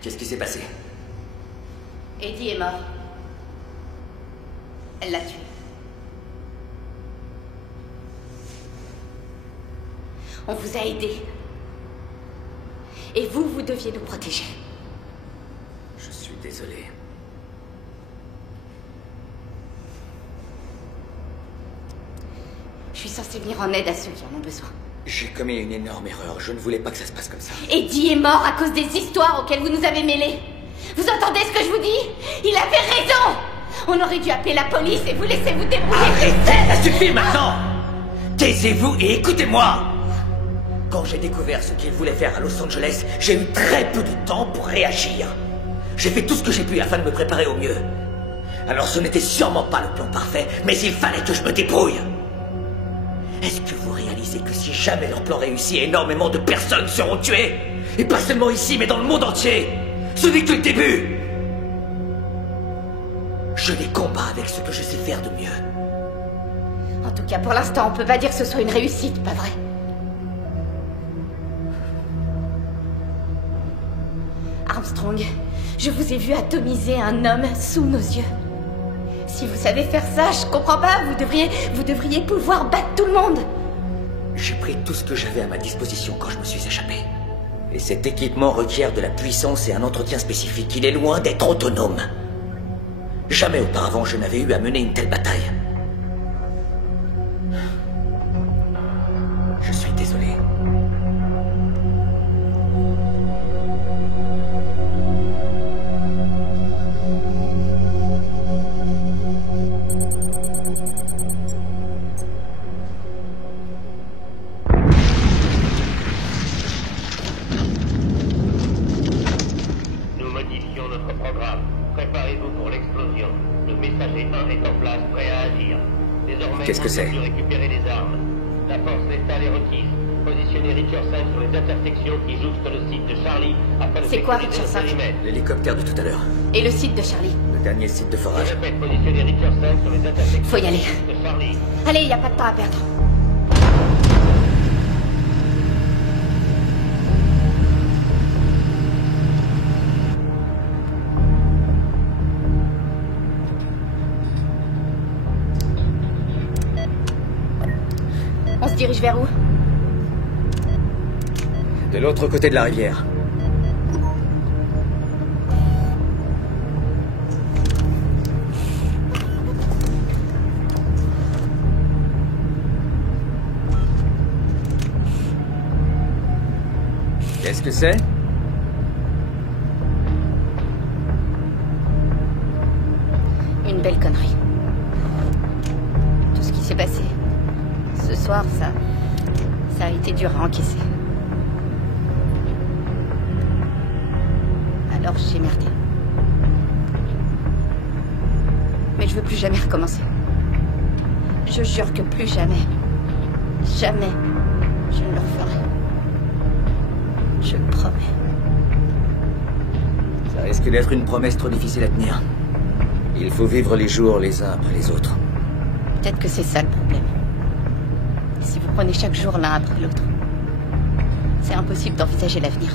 Qu'est-ce qui s'est passé? Eddie est mort. Elle l'a tué. On vous a aidé. Et vous, vous deviez nous protéger. Je suis désolé. Je suis censée venir en aide à ceux qui en ont besoin. J'ai commis une énorme erreur. Je ne voulais pas que ça se passe comme ça. Eddie est mort à cause des histoires auxquelles vous nous avez mêlés. Vous entendez ce que je vous dis? Il avait raison! On aurait dû appeler la police et vous laisser vous débrouiller. Arrêtez, ça suffit maintenant! Taisez-vous et écoutez-moi! Quand j'ai découvert ce qu'il voulait faire à Los Angeles, j'ai eu très peu de temps pour réagir. J'ai fait tout ce que j'ai pu afin de me préparer au mieux. Alors ce n'était sûrement pas le plan parfait, mais il fallait que je me débrouille. Est-ce que vous réalisez que si jamais leur plan réussit, énormément de personnes seront tuées? Et pas seulement ici, mais dans le monde entier. Ce n'est que le début. Je les combats avec ce que je sais faire de mieux. En tout cas, pour l'instant, on peut pas dire que ce soit une réussite, pas vrai? Armstrong, je vous ai vu atomiser un homme sous nos yeux. Si vous savez faire ça, je comprends pas, vous devriez pouvoir battre tout le monde. J'ai pris tout ce que j'avais à ma disposition quand je me suis échappé. Et cet équipement requiert de la puissance et un entretien spécifique. Il est loin d'être autonome. Jamais auparavant je n'avais eu à mener une telle bataille. Je suis désolé. Nous modifions notre programme. Préparez-vous pour l'explosion. Le messager 1 est en place, prêt à agir. Désormais, Qu'est-ce que c'est? vous récupérer les armes. La force létale est requise. Positionnez Richard 5 sur les intersections qui jouxtent le site de Charlie afin de C'est quoi, sécuriser Richard le 5? périmètre. L'hélicoptère de tout à l'heure. Et le site de Charlie? Le dernier site de Je forage. répète, positionnez Richard 5 sur les intersections Faut y aller. du site de Charlie. Allez, y a pas de temps à perdre. On se dirige vers où? De l'autre côté de la rivière. Qu'est-ce que c'est? Une belle connerie. Tout ce qui s'est passé ce soir, ça a été dur à encaisser. Alors j'ai merdé. Mais je veux plus jamais recommencer. Je jure que plus jamais, jamais, je ne le referai. Je le promets. Ça risque d'être une promesse trop difficile à tenir. Il faut vivre les jours les uns après les autres. Peut-être que c'est ça le problème. Si vous prenez chaque jour l'un après l'autre, c'est impossible d'envisager l'avenir.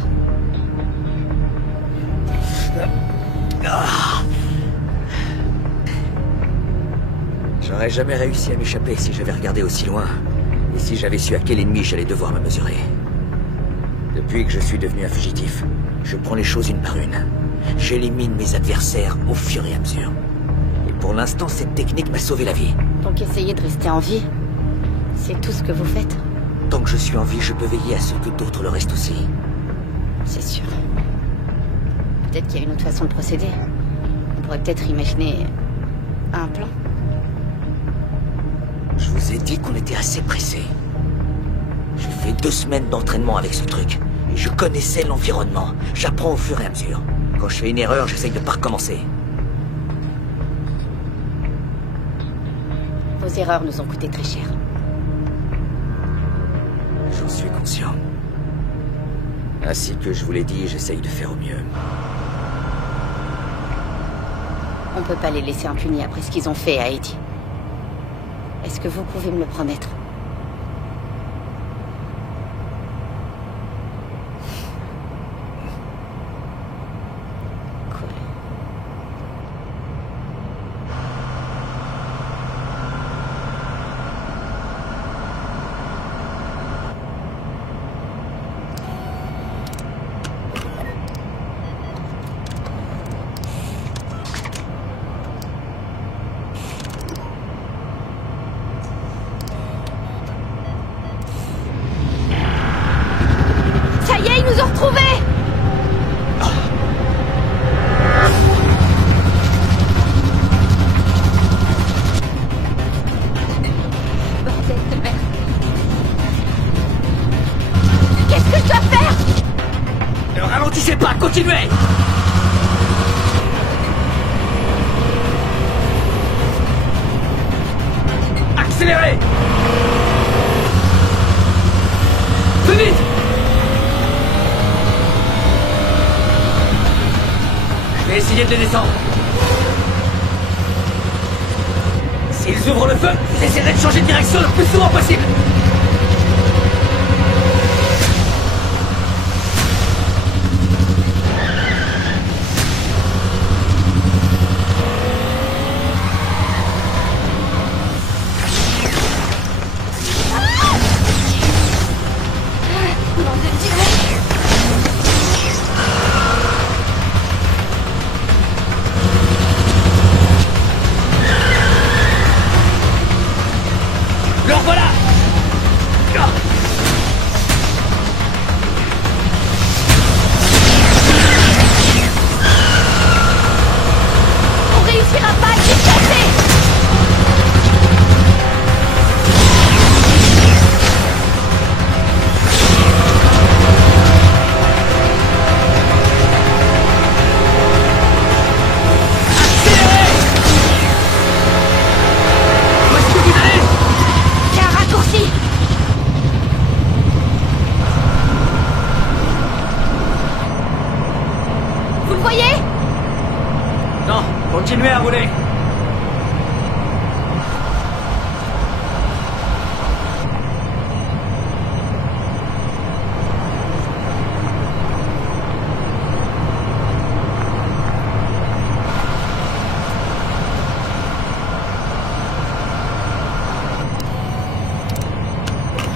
J'aurais jamais réussi à m'échapper si j'avais regardé aussi loin. Et si j'avais su à quel ennemi j'allais devoir me mesurer. Depuis que je suis devenu un fugitif, je prends les choses une par une. J'élimine mes adversaires au fur et à mesure. Et pour l'instant, cette technique m'a sauvé la vie. Donc essayez de rester en vie. C'est tout ce que vous faites. Tant que je suis en vie, je peux veiller à ce que d'autres le restent aussi. C'est sûr. Peut-être qu'il y a une autre façon de procéder. On pourrait peut-être imaginer un plan. Je vous ai dit qu'on était assez pressés. J'ai fait 2 semaines d'entraînement avec ce truc. Et je connaissais l'environnement. J'apprends au fur et à mesure. Quand je fais une erreur, j'essaye de pas recommencer. Vos erreurs nous ont coûté très cher. J'en suis conscient. Ainsi que je vous l'ai dit, j'essaye de faire au mieux. On peut pas les laisser impunis après ce qu'ils ont fait à Eddie. Est-ce que vous pouvez me le promettre? Continuez! Accélérez! Plus vite! Je vais essayer de les descendre. S'ils ouvrent le feu, vous essaierez de changer de direction le plus souvent possible. Alors voilà! On réussira pas à les casser. Où est-ce que vous allez? C'est un raccourci. Vous le voyez? Non, continuez à rouler.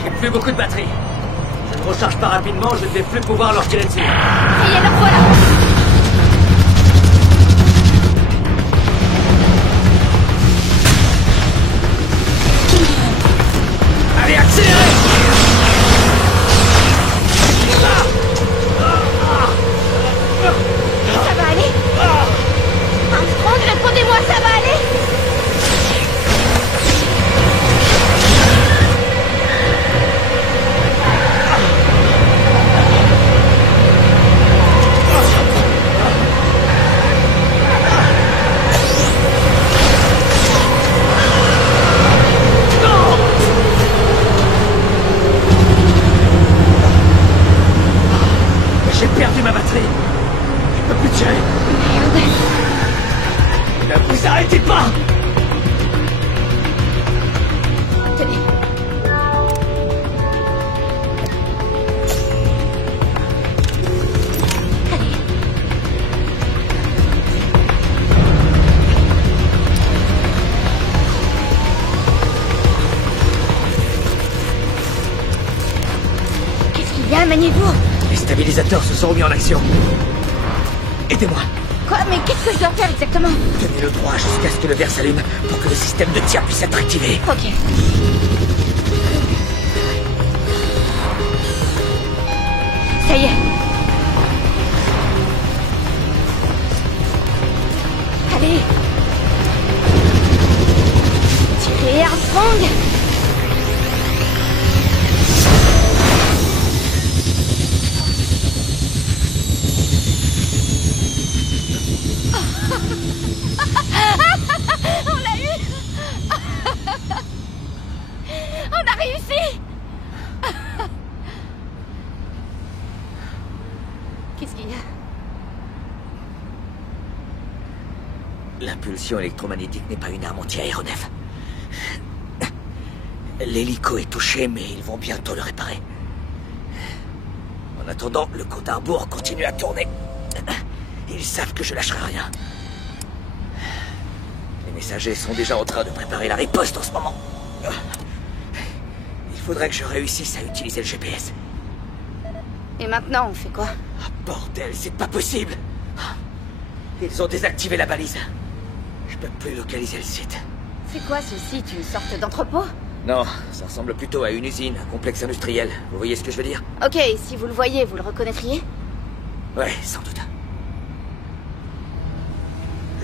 J'ai plus beaucoup de batterie. Je ne recharge pas rapidement, je ne vais plus pouvoir leur tirer dessus. Ça y est, le voilà. Allez, accélérez! Ça va aller? Armstrong, répondez-moi, ça va aller? J'ai perdu ma batterie. Je peux plus tirer. Ne vous arrêtez pas! Tenez. Allez. Qu'est-ce qu'il y a, maniez-vous? Les stabilisateurs se sont remis en action. Aidez-moi. Quoi? Mais qu'est-ce que je dois faire exactement? Tenez le droit jusqu'à ce que le verre s'allume pour que le système de tir puisse être activé. Ok. Ça y est. Allez. Tirez, Armstrong. On l'a eu. On a réussi. Qu'est-ce qu'il y a? L'impulsion électromagnétique n'est pas une arme anti-aéronef. L'hélico est touché, mais ils vont bientôt le réparer. En attendant, le compte à rebours continue à tourner. Ils savent que je lâcherai rien. Les messagers sont déjà en train de préparer la riposte en ce moment. Il faudrait que je réussisse à utiliser le GPS. Et maintenant, on fait quoi? Ah, bordel, c'est pas possible. Ils ont désactivé la balise. Je peux plus localiser le site. C'est quoi ce site? Une sorte d'entrepôt? Non, ça ressemble plutôt à une usine, un complexe industriel. Vous voyez ce que je veux dire? Ok, si vous le voyez, vous le reconnaîtriez? Ouais, sans doute.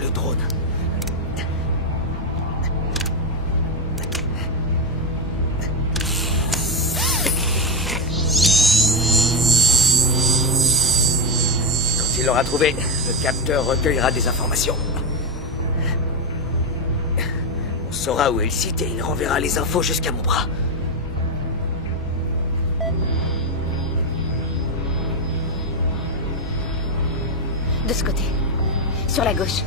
Le drone. Quand ils l'ont sera trouvé, le capteur recueillera des informations. On saura où est le site et il renverra les infos jusqu'à mon bras. De ce côté. Sur la gauche.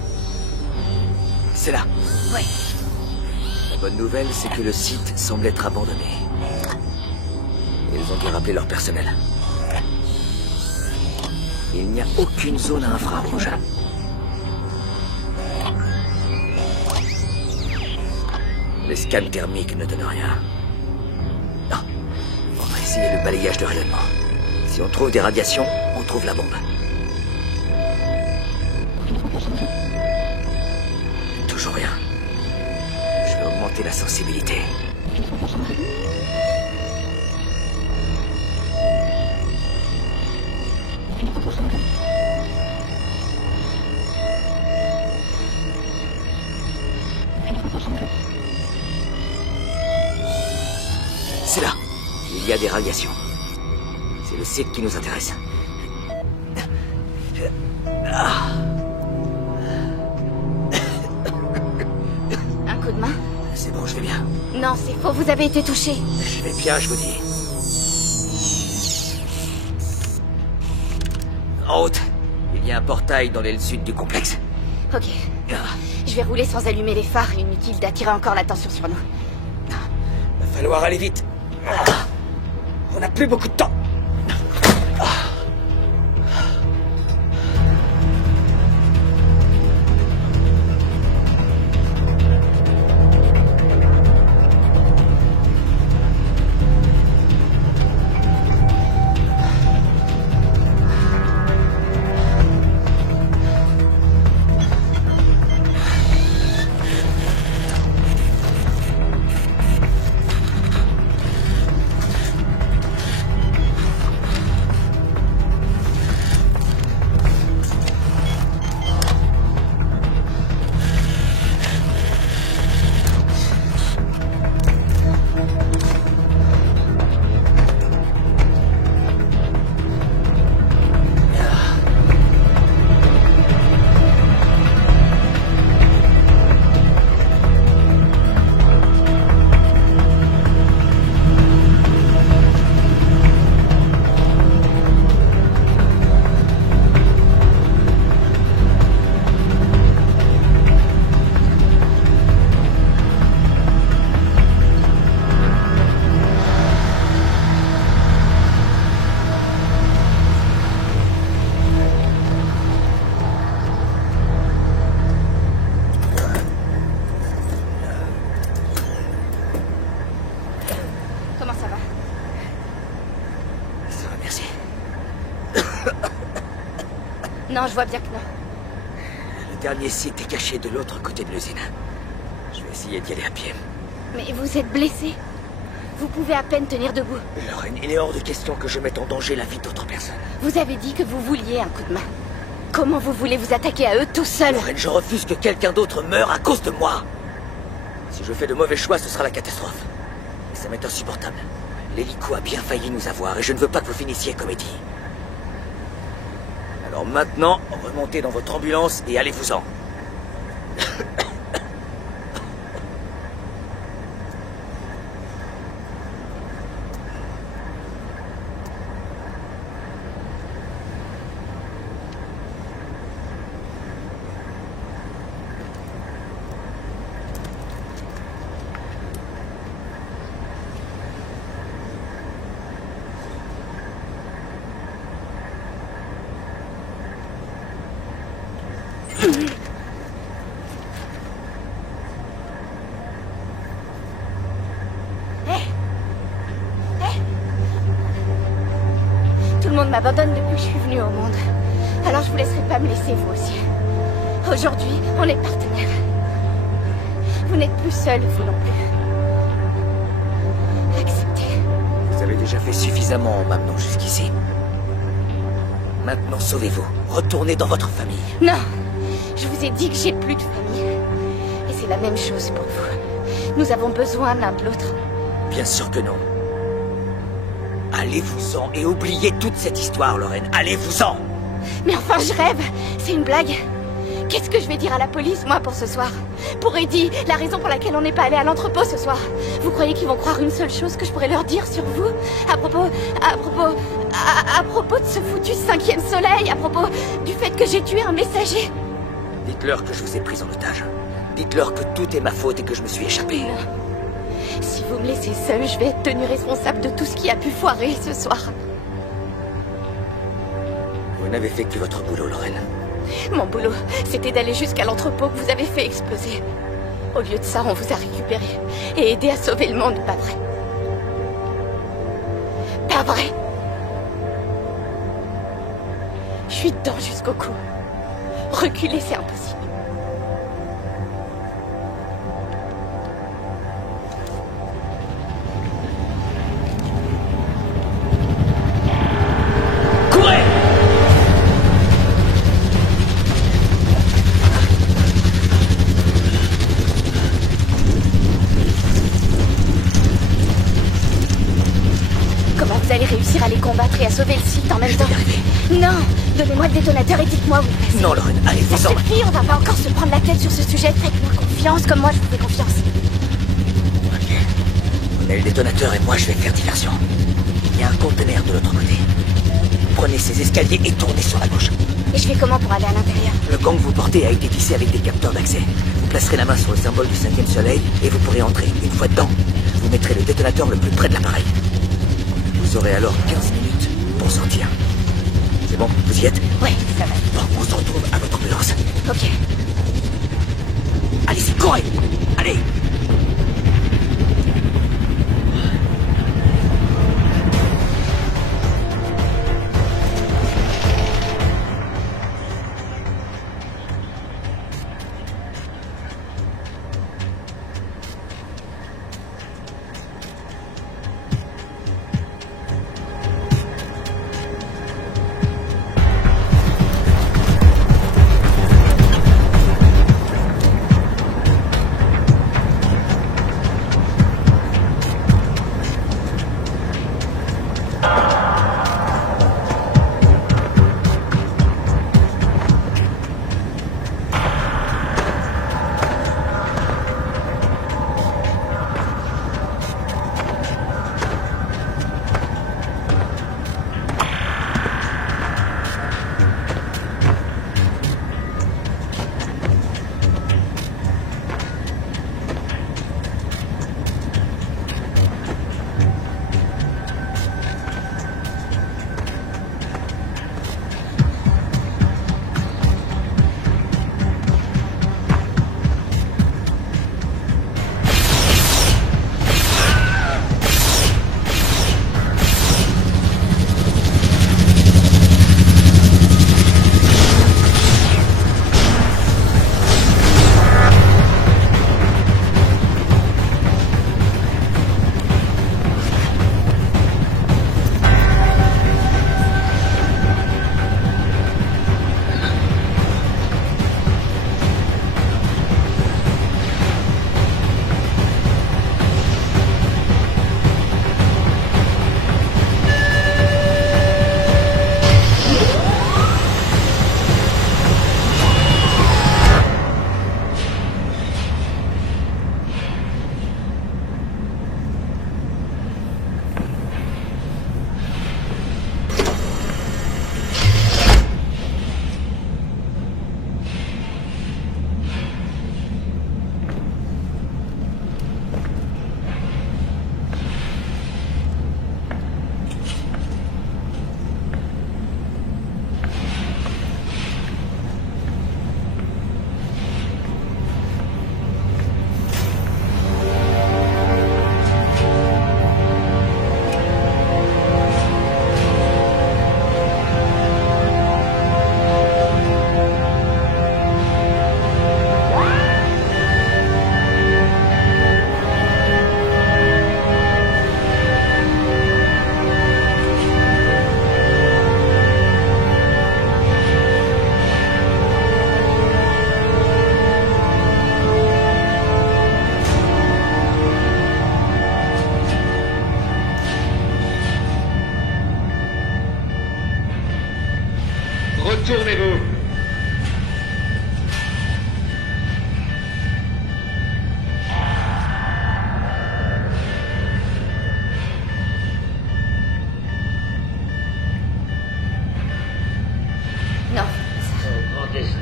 C'est là. Ouais. La bonne nouvelle, c'est que le site semble être abandonné. Ils ont dû rappeler leur personnel. Il n'y a aucune zone à infrarouge. Les scans thermiques ne donnent rien. Non. On va essayer le balayage de rayonnement. Si on trouve des radiations, on trouve la bombe. Toujours rien. Je vais augmenter la sensibilité. C'est là. Il y a des radiations. C'est le site qui nous intéresse. Un coup de main? C'est bon, je vais bien. Non, c'est faux, vous avez été touché. Je vais bien, je vous dis. En route. Il y a un portail dans l'aile sud du complexe. Ok. Je vais rouler sans allumer les phares. Inutile d'attirer encore l'attention sur nous. Va falloir aller vite. On n'a plus beaucoup de temps. Non, je vois bien que non. Le dernier site est caché de l'autre côté de l'usine. Je vais essayer d'y aller à pied. Mais vous êtes blessé. Vous pouvez à peine tenir debout. Lorraine, il est hors de question que je mette en danger la vie d'autres personnes. Vous avez dit que vous vouliez un coup de main. Comment vous voulez vous attaquer à eux tout seul? Lorraine, je refuse que quelqu'un d'autre meure à cause de moi. Si je fais de mauvais choix, ce sera la catastrophe. Et ça m'est insupportable. L'hélico a bien failli nous avoir et je ne veux pas que vous finissiez comme Eddie. Alors maintenant, remontez dans votre ambulance et allez-vous-en. Tout le monde m'abandonne depuis que je suis venue au monde. Alors je vous laisserai pas me laisser, vous aussi. Aujourd'hui, on est partenaires. Vous n'êtes plus seul, vous non plus. Acceptez. Vous avez déjà fait suffisamment en m'amenant jusqu'ici. Maintenant, sauvez-vous. Retournez dans votre famille. Non, je vous ai dit que j'ai plus de famille. Et c'est la même chose pour vous. Nous avons besoin l'un de l'autre. Bien sûr que non. Allez-vous-en et oubliez toute cette histoire, Lorraine. Allez-vous-en. Mais enfin, je rêve. C'est une blague. Qu'est-ce que je vais dire à la police, moi, pour ce soir? Pour Eddie, la raison pour laquelle on n'est pas allé à l'entrepôt ce soir. Vous croyez qu'ils vont croire une seule chose que je pourrais leur dire sur vous? À propos de ce foutu 5e soleil, à propos du fait que j'ai tué un messager. Dites-leur que je vous ai pris en otage. Dites-leur que tout est ma faute et que je me suis échappé. Non. Si vous me laissez seule, je vais être tenue responsable de tout ce qui a pu foirer ce soir. Vous n'avez fait que votre boulot, Lorraine. Mon boulot, c'était d'aller jusqu'à l'entrepôt que vous avez fait exploser. Au lieu de ça, on vous a récupéré et aidé à sauver le monde, pas vrai? Pas vrai? Je suis dedans jusqu'au cou. Reculer, c'est impossible. Réussir à les combattre et à sauver le site en même temps. Non, donnez-moi le détonateur et dites-moi où il passe. Non, Lorraine, allez, vous Ça suffit, on va pas encore se prendre la tête sur ce sujet. Faites-moi confiance, comme moi je vous fais confiance. Ok. On a le détonateur et moi je vais faire diversion. Il y a un conteneur de l'autre côté. Prenez ces escaliers et tournez sur la gauche. Et je fais comment pour aller à l'intérieur? Le gant que vous portez a été tissé avec des capteurs d'accès. Vous placerez la main sur le symbole du 5e soleil et vous pourrez entrer. Une fois dedans, vous mettrez le détonateur le plus près de l'appareil. Vous aurez alors 15 minutes pour sortir. C'est bon? Vous y êtes? Oui, ça va. Bon, on se retrouve à votre ambulance. Ok. Allez-y, courez! Allez!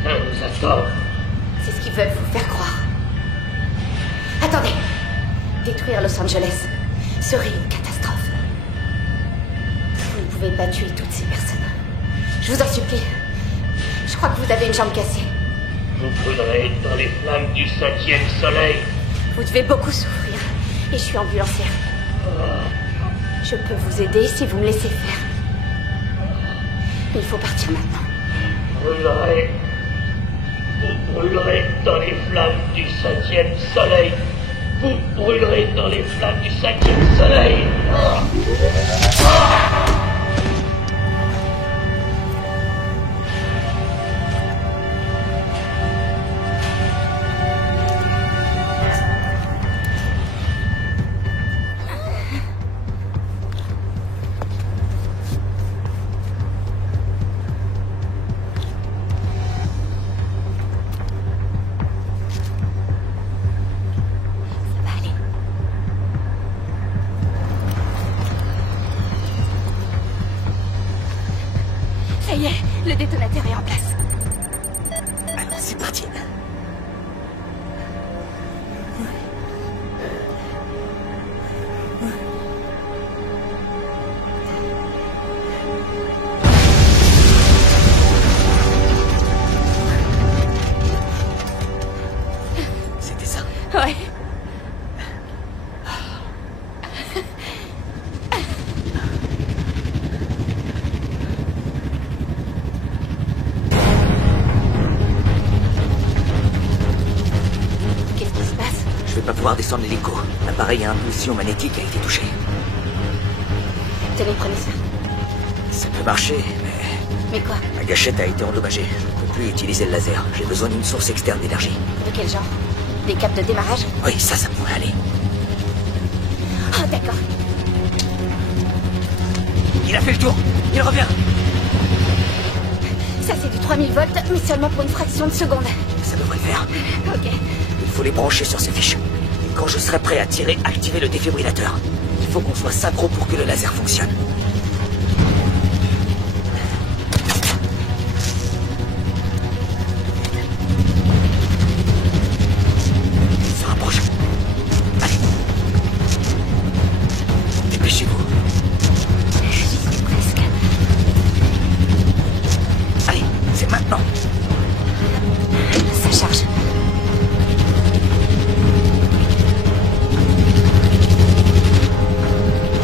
train nous attend. C'est ce qu'ils veulent vous faire croire. Attendez. Détruire Los Angeles serait une catastrophe. Vous ne pouvez pas tuer toutes ces personnes. Je vous en supplie. Je crois que vous avez une jambe cassée. Vous brûlerez dans les flammes du 5e soleil. Vous devez beaucoup souffrir. Et je suis ambulancière. Je peux vous aider si vous me laissez faire. Il faut partir maintenant. Brûlerez. Vous brûlerez dans les flammes du 5e soleil. Vous brûlerez dans les flammes du 5e soleil. Ça y est, le détonateur est en place. Alors c'est parti. C'était ça. Ouais. Qu'est-ce qui se passe? Je vais pas pouvoir descendre l'hélico. L'appareil à impulsion magnétique a été touché. Tenez, prenez ça. Ça peut marcher, mais Mais quoi? ma gâchette a été endommagée. Je ne peux plus utiliser le laser. J'ai besoin d'une source externe d'énergie. De quel genre? Des câbles de démarrage? Oui, ça pourrait aller. Oh, d'accord. Il a fait le tour. Il revient. Ça, c'est du 3000 volts, mais seulement pour une fraction de seconde. Ça devrait le faire. Ok. Il faut les brancher sur ces fiches. Et quand je serai prêt à tirer, activer le défibrillateur. Il faut qu'on soit synchro pour que le laser fonctionne. Ça rapproche. Allez. Dépêchez-vous. J'y suis presque. Allez, c'est maintenant. Ça charge.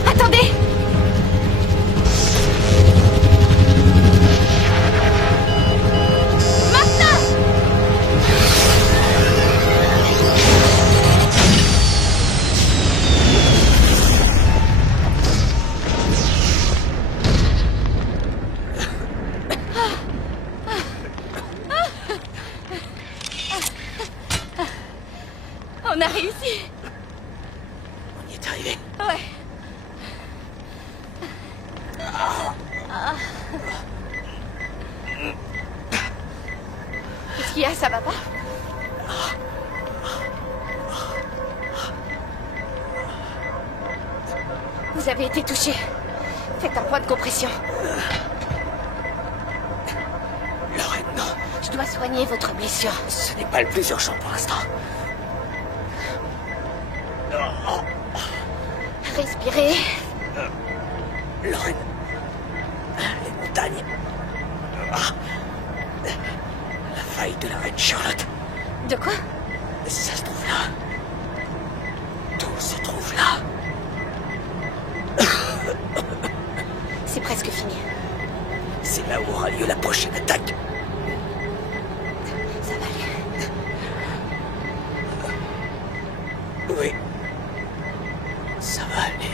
Attendez! Maintenant! On a réussi! On y est arrivé. Ouais. Qu'est-ce qu'il y a? Ça va pas? Vous avez été touché. Faites un point de compression. Lorraine, non. Je dois soigner votre blessure. Ce n'est pas le plus urgent pour l'instant. Respirez. Lorraine. Les montagnes. La faille de la reine Charlotte. De quoi? Ça se trouve là. Tout se trouve là. C'est presque fini. C'est là où aura lieu la prochaine attaque. Ça va aller. Oui. Ça va aller.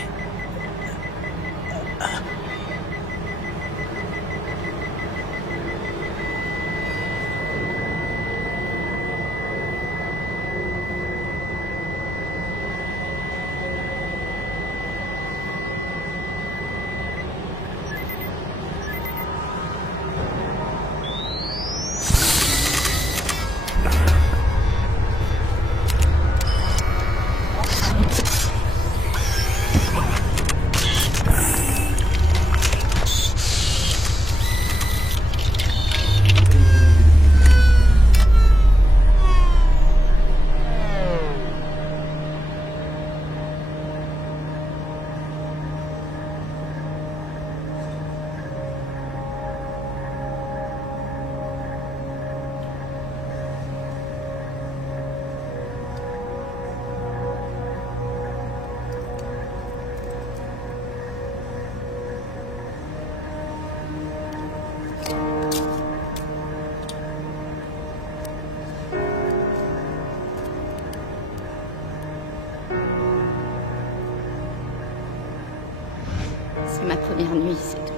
C'est ma première nuit, c'est tout.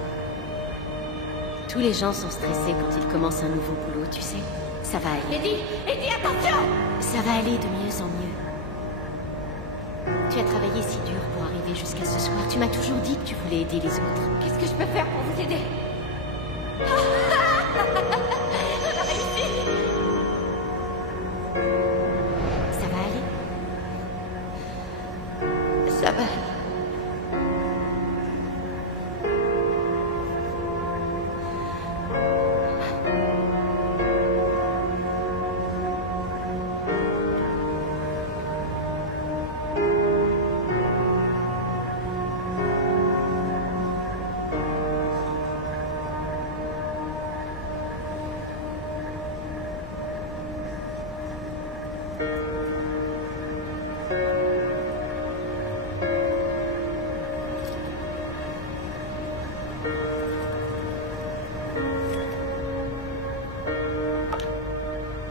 Tous les gens sont stressés quand ils commencent un nouveau boulot, tu sais. Ça va aller. Eddie, attention! Ça va aller de mieux en mieux. Tu as travaillé si dur pour arriver jusqu'à ce soir. Tu m'as toujours dit que tu voulais aider les autres. Qu'est-ce que je peux faire pour vous aider? On a réussi! Ça va aller? Ça va.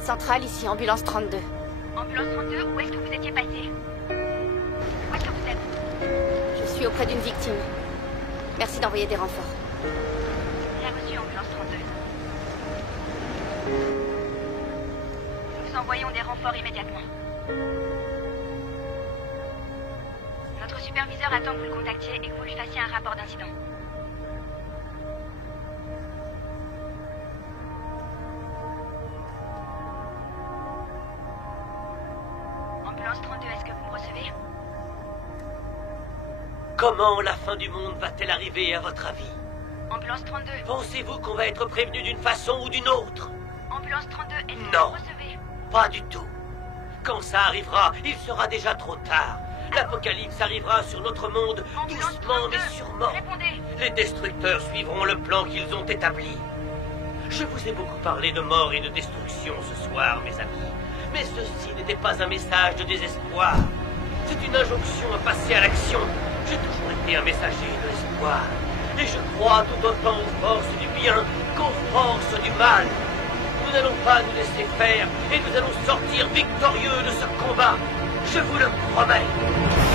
Centrale, ici, ambulance 32. Ambulance 32, où est-ce que vous étiez passé? Où est-ce que vous êtes? Je suis auprès d'une victime. Merci d'envoyer des renforts. Bien reçu, ambulance 32. Nous envoyons des renforts immédiatement. Notre superviseur attend que vous le contactiez et que vous lui fassiez un rapport d'incident. Ambulance 32, est-ce que vous me recevez? Comment la fin du monde va-t-elle arriver à votre avis? Ambulance 32. Pensez-vous qu'on va être prévenu d'une façon ou d'une autre? Ambulance 32, est-ce que vous Non. me recevez? Pas du tout. Quand ça arrivera, il sera déjà trop tard. L'apocalypse arrivera sur notre monde, Ambulance doucement 32, mais sûrement. répondez. Les destructeurs suivront le plan qu'ils ont établi. Je vous ai beaucoup parlé de mort et de destruction ce soir, mes amis. Mais ceci n'était pas un message de désespoir. C'est une injonction à passer à l'action. J'ai toujours été un messager de l'espoir. Et je crois tout autant aux forces du bien qu'aux forces du mal. Nous n'allons pas nous laisser faire et nous allons sortir victorieux de ce combat. Je vous le promets.